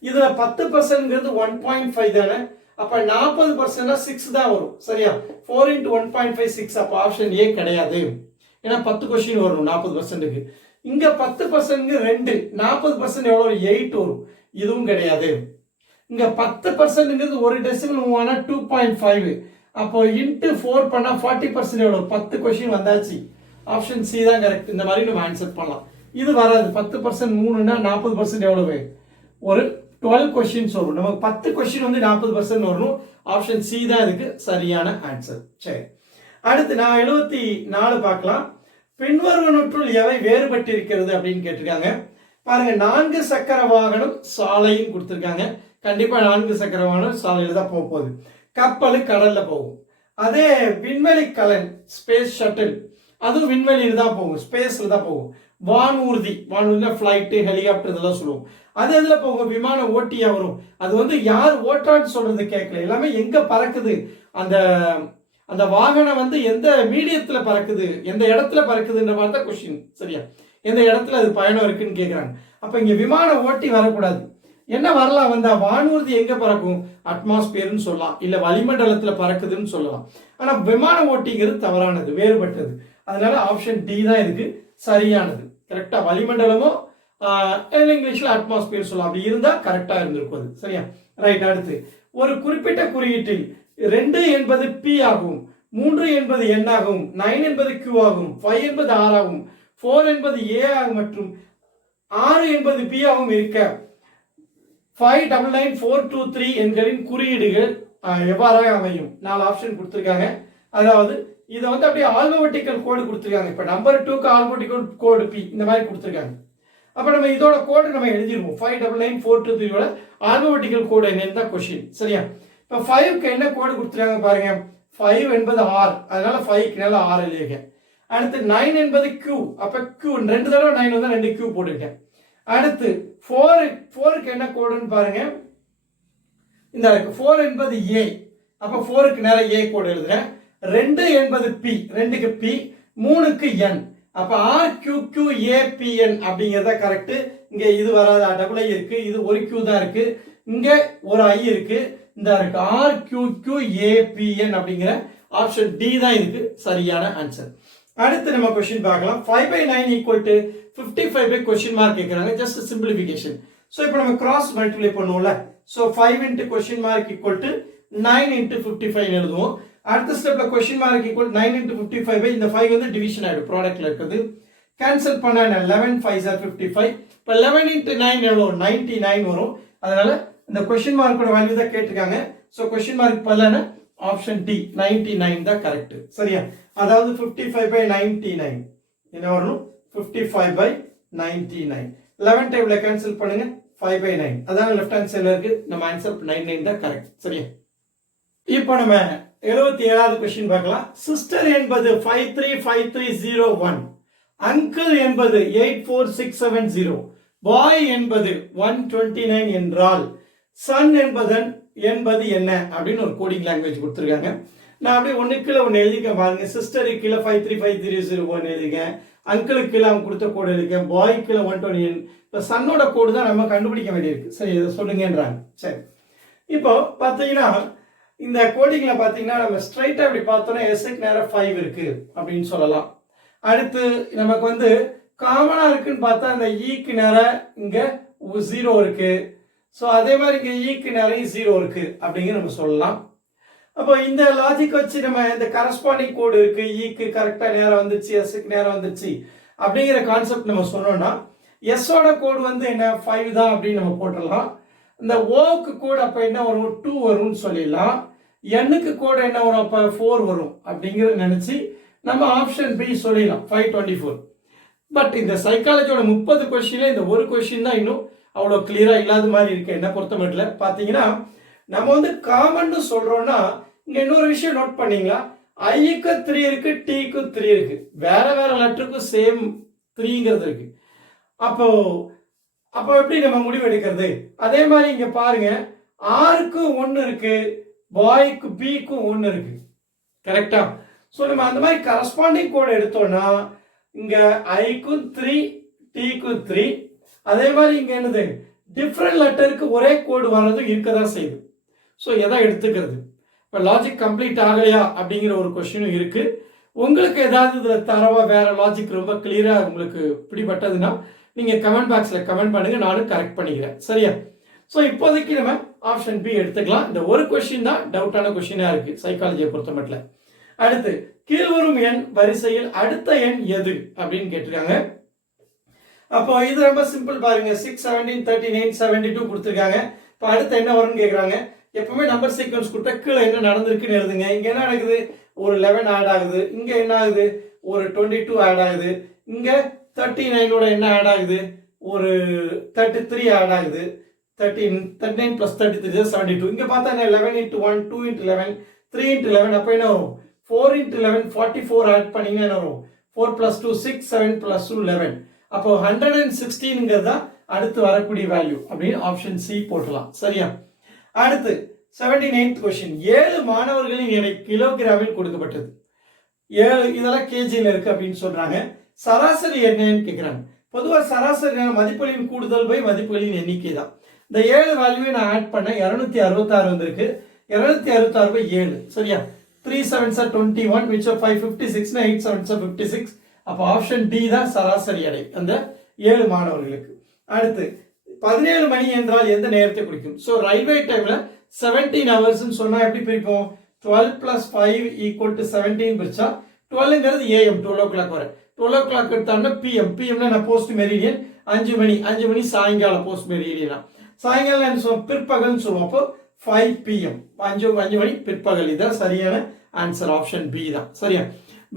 இதுல 10%ங்கிறது 1.5 தானே, அப்ப 40% 6 தான் வரும். சரியா, 4 × 1.5 6. அப்ப ஆப்ஷன் ஏ கிடையாது. ஏன்னா 10 கொஸ்டின் வரும் 40%க்கு. இங்க 10% 2, 40% எவ்வளவு 8 வரும். இதுவும் கிடையாது. இங்க 10%ங்கிறது ஒரு டெசிமல் மூவ் ஆனா 2.5. அப்போ இன்ட்டு 4 பண்ணா 40% எவ்வளவு 10 கொஸ்டின் வந்தாச்சு. ஆப்ஷன் சி தான் கரெக்ட். இந்த மாதிரி நம்ம ஆன்சர் பண்ணலாம். இது வராது. 10% 3ன்னா 40% எவ்வளவு, ஒரு 12 கொஸ்டின்ஸ் வரும். நமக்கு 10 கொஸ்டின் வந்து 40% வரணும். ஆப்ஷன் சி தான் இதுக்கு சரியான ஆன்சர். சரி, அடுத்து நான் 74 பார்க்கலாம். பின்வருவனற்றுள் எவை வேறுபட்டிருக்கிறது அப்படின்னு கேட்டிருக்காங்க. பாருங்க, 4 சக்கர வாகனம் சாலையும் கொடுத்திருக்காங்க. கண்டிப்பா 4 சக்கர வாகனம் சாலையில தான் போக போகுது. கப்பல் கடல்ல போகும். அதே விண்வெளி கலன் ஸ்பேஸ் ஷட்டில், அதுவும் விண்வெளியில தான் போகும், ஸ்பேஸ்ல தான் போகும். வானூர்தினா ஃபிளைட்டு, ஹெலிகாப்டர் இதெல்லாம் சொல்லுவோம். அது எதுல போகும், விமான ஓட்டியா வரும். அது வந்து யார் ஓட்டான்னு சொல்றது கேட்கல, எல்லாமே எங்க பறக்குது, அந்த அந்த வாகனம் வந்து எந்த மீடியத்துல பறக்குது, எந்த இடத்துல பறக்குதுன்ற மாதிரி தான் கொஸ்டின். சரியா, எந்த இடத்துல அது பயணம் இருக்குன்னு கேட்குறாங்க. அப்ப இங்க விமான ஓட்டி வரக்கூடாது. என்ன வரலாம் வந்தா, வானூர்தி எங்க பறக்கும், அட்மாஸ்பியர்னு சொல்லலாம், இல்ல வளிமண்டலத்துல பறக்குதுன்னு சொல்லலாம். ஆனா விமான ஓட்டிங்கிறது தவறானது, வேறுபட்டது. அதனால ஆப்ஷன் டி தான் இதுக்கு சரியானது. கரெக்டா, வளிமண்டலமோ இங்கிலீஷ்ல அட்மாஸ்பியர் சொல்லலாம், அப்படி இருந்தா கரெக்டா இருந்திருக்கும் அது. சரியா, ரைட். அடுத்து, ஒரு குறிப்பிட்ட குறியீட்டில் 2 என்பது P ஆகும், 3 என்பது N ஆகும், 9 என்பது Q ஆகும், 5 என்பது R ஆகும், 4 என்பது A ஆகும் மற்றும் 6 என்பது B ஆகும் இருக்க 5999423 எண்களின் குறியீடுகள் எவ்வாறாக அமையும். 4 ஆப்ஷன் கொடுத்திருக்காங்க. அதாவது இதை வந்து அப்படியே ஆல்பபெட்டிக்கல் கோடு கொடுத்திருக்காங்க. இப்ப நம்பர் 2க்கு ஆல்பபெட்டிக்கல் கோடு P இந்த மாதிரி கொடுத்திருக்காங்க. அப்ப நம்ம இதோட கோடு நம்ம எழுதிடுவோம். 5999423 ஆல்பபெட்டிக்கல் கோடு என்னன்னு தான் கொஸ்டின். சரியா, இப்ப 5க்கு என்ன கோடு கொடுத்துருக்காங்க பாருங்க. 5 என்பது R, அதனால 5க்கு மேல R எழுதிருக்கேன். அடுத்து 9 என்பது Q, அப்ப Q 2 தடவை 9 வந்தா 2 Q போட்டுருக்கேன். அடுத்து 4க்கு என்ன கோடுன்னு பாருங்க, இந்த 4 என்பது A, அப்ப 4க்கு நேரம் A கோடு எழுதுறேன். 2 என்பது P, 2க்கு P, 3க்கு N, அப்ப RQQAPN அப்படிங்கறத கரெக்ட். இங்க இது வராது, டபுள் ஐ இருக்கு, இது ஒரு Q தான் இருக்கு, இங்க ஒரு I இருக்கு, இந்த இருக்கு RQQAPN அப்படிங்கிற ஆப்ஷன் டி தான் இதுக்கு சரியான ஆன்சர். அடுத்து நம்ம கொஸ்டின் பார்க்கலாம். 5/9 = 55 கொஸ்டின் மார்க் கேட்கறாங்க. Just simplification. சோ இப்போ நம்ம கிராஸ் மல்டிப்ளை பண்ணுவோம்ல. சோ 5 × கொஸ்டின் மார்க் = 9 × 55 எழுதுவோம். அடுத்த ஸ்டெப்ல கொஸ்டின் மார்க் = 9 × 55. இந்த 5 வந்து டிவிஷன் ஆயிடும், ப்ராடக்ட்ல இருக்குது. கேன்சல் பண்ணா 11 5s are 55. இப்போ 11 × 9 எவ்வளவு 99 வரும். அதனால இந்த கொஸ்டின் மார்க்கோட வேல்யூ தான் கேட்டிருக்காங்க. சோ கொஸ்டின் மார்க் பதிலான ஆப்ஷன் டி 99 தான் கரெக்ட். சரியா, அதாவது 55/99 என்ன வரணும், 55/99. 11 டேபிள கேன்சல் பண்ணுங்க, 5/9. அதான் லெஃப்ட் ஹேண்ட் சைடுல இருக்கு. நம்ம ஆன்சர் 99 தான் கரெக்ட். சரியா, இப்போ நம்ம 77வது கொஸ்டின் பார்க்கலாம். சிஸ்டர் என்பது 535301, அங்கிள் என்பது 84670, பாய் என்பது 129 என்றால் சன் என்பது என்ன அப்படின்னு ஒரு கோடிங் லாங்குவேஜ் கொடுத்துருக்காங்க. நான் அப்படியே ஒன்றுக்கு கீழே ஒன்று எழுதிக்கேன் பாருங்க. சிஸ்டருக்கு கீழே 535301 எழுதிக்கேன், அங்கிளுக்கு கீழே அவங்க கொடுத்த கோடு எழுதிக்கேன், பாய் கீழே 129. இப்போ சன்னோட கோடு தான் நம்ம கண்டுபிடிக்க வேண்டியிருக்கு. சரி, இதை சொல்லுங்கன்றாங்க. சரி, இப்போ பார்த்தீங்கன்னா இந்த கோடிங்ல பார்த்தீங்கன்னா நம்ம ஸ்ட்ரைட்டா இப்படி பார்த்தோம்னா எஸ்க்கு நேரம் 5 இருக்கு அப்படின்னு சொல்லலாம். அடுத்து நமக்கு வந்து காமனாக இருக்குன்னு பார்த்தா இந்த ஈக்கு நேரம் இங்கே 0 இருக்கு. ஸோ அதே மாதிரி இங்கே ஈக்கு நேரம் 0 இருக்கு அப்படிங்கிற நம்ம சொல்லலாம். அப்போ இந்த லாஜிக் வச்சு நம்ம இந்த கரஸ்பாண்டிங் கோடு இருக்கு, ஈக்கு கரெக்டாக நேரம் வந்துச்சு, எஸ்க்கு நேரம் வந்துச்சு அப்படிங்கிற கான்செப்ட் நம்ம சொன்னோம்னா எஸ்ஸோட கோடு வந்து என்ன 5 தான் அப்படின்னு நம்ம போட்டுடலாம். இந்த ஓக்கு கோடு அப்போ என்ன வரும் 2 வரும்னு சொல்லிடலாம். எண்ணுக்கு கோடு என்ன வரும் அப்போ 4 வரும் அப்படிங்கிறத நினச்சி நம்ம ஆப்ஷன் பி சொல்லிடலாம் 524. பட் இந்த சைக்காலஜியோட 30 கொஸ்டின்ல இந்த ஒரு கொஸ்டின் தான் இன்னும் அவ்வளோ கிளியராக இல்லாத மாதிரி இருக்கு என்ன பொறுத்த மட்டும். பார்த்தீங்கன்னா நம்ம வந்து காமன்னு சொல்றோம்னா இங்க இன்னொரு விஷயம் நோட் பண்ணீங்களா, ஐக்கு 3 இருக்கு, டீக்கு 3 இருக்கு, வேற வேற லெட்டருக்கும் சேம் 3ங்கிறது இருக்கு. அப்போ அப்போ எப்படி நம்ம முடிவு எடுக்கிறது? அதே மாதிரி இங்க பாருங்க ஆருக்கு 1 இருக்கு, பாய்க்கு பிக்கும் 1 இருக்கு, கரெக்டா? ஸோ நம்ம அந்த மாதிரி கரஸ்பாண்டிங் கோடு எடுத்தோம்னா இங்க ஐக்கும் 3, டீக்கும் 3, அதே மாதிரி இங்க என்னது டிஃப்ரெண்ட் லெட்டருக்கு ஒரே கோடு வர்றதும் இருக்கதான் செய்யுது. ஸோ எதை எடுத்துக்கிறது? இப்போ லாஜிக் கம்ப்ளீட் ஆகலையா அப்படிங்கிற ஒரு கொஸ்டினும் இருக்கு. உங்களுக்கு ஏதாவது இதில் தரவா வேற லாஜிக் ரொம்ப கிளியராக உங்களுக்கு பிடிபட்டதுன்னா நீங்கள் கமெண்ட் பாக்ஸில் கமெண்ட் பண்ணுங்க, நானும் கரெக்ட் பண்ணிக்கிறேன். சரியா? ஸோ இப்போதைக்கு நம்ம ஆப்ஷன் பி எடுத்துக்கலாம். இந்த ஒரு கொஸ்டின் தான் டவுட்டான கொஸ்டினாக இருக்கு சைக்காலஜியை பொறுத்த மட்டும். அடுத்து கீழ்வரும் எண் வரிசையில் அடுத்த எண் எது அப்படின்னு கேட்டிருக்காங்க. அப்போ இது ரொம்ப சிம்பிள் பாருங்க, 6, 17, 39, 72 கொடுத்துருக்காங்க. இப்போ அடுத்து என்ன வரும்னு கேட்குறாங்க. எப்பவுமே நம்பர் சீக்வன்ஸ் கொடுத்தா கீழே என்ன நடந்திருக்குன்னு எழுதுங்க. இங்கே என்ன நடக்குது, ஒரு 11 ஆட் ஆகுது, இங்கே என்ன ஆகுது, ஒரு 22 ஆட் ஆகுது, இங்கே 39ஓட என்ன ஆட் ஆகுது, ஒரு 33 ஆட் ஆகுது, 39 + 33 72. இங்கே பார்த்தா என்ன 11 × 1, 2 × 11, 3 × 11, அப்போ என்ன வரும் 4 × 11, 44 ஆட் பண்ணிங்கன்னா என்ன வரும் 4 + 2 6, 7 + 2 11. அப்போ 116ங்கிறது தான் அடுத்து வரக்கூடிய வேல்யூ அப்படின்னு ஆப்ஷன் சி போட்டலாம். சரியா? அடுத்து 79th கொஸ்டின், 7 மாணவர்களின் எடை கிலோகிராமில் கொடுக்கப்பட்டது. 7 இதெல்லாம் கேஜியில் இருக்கு அப்படின்னு சொல்றாங்க. சராசரி என்னன்னு கேட்கிறாங்க. பொதுவாக சராசரி மதிப்புகளின் கூடுதல் பை மதிப்புகளின் எண்ணிக்கை தான். இந்த 7 வேல்யூவை நான் ஆட் பண்ண 266 வந்திருக்கு. 266 / 7. சரியா? 3 7s are 21, which are 556, 8 7s are 56. அப்போ ஆப்ஷன் டி தான் சராசரி எடை அந்த 7 மாணவர்களுக்கு. அடுத்து 17 மணி என்றால் எந்த நேரத்தை குறிக்கும்? ஸோ ரயில்வே டைம்ல 17 hours சொன்னா எப்படி பிரிப்போம்? 12 + 5 = 17 பிரிச்சா 12ங்கிறது AM 12 o'clock வரை, 12 o'clock எடுத்தாங்கன்னா PM, PMனா நான் போஸ்ட் மெரிடியன் 5 மணி, 5 மணி சாயங்காலம் போஸ்ட் மெரிடியனா, சாயங்காலம் என்ன சொல்லுவோம் பிற்பகல்னு சொல்லுவோம். அப்போ 5 PM 5 மணி பிற்பகல். இதான் சரியான ஆன்சர், ஆப்ஷன் பி தான். சரியா?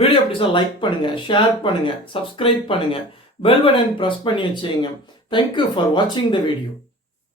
வீடியோ பிடிச்சா லைக் பண்ணுங்க, ஷேர் பண்ணுங்க, சப்ஸ்கிரைப் பண்ணுங்க, பெல் பட்டன் பிரஸ் பண்ணி வச்சுங்க. Thank you for watching the video.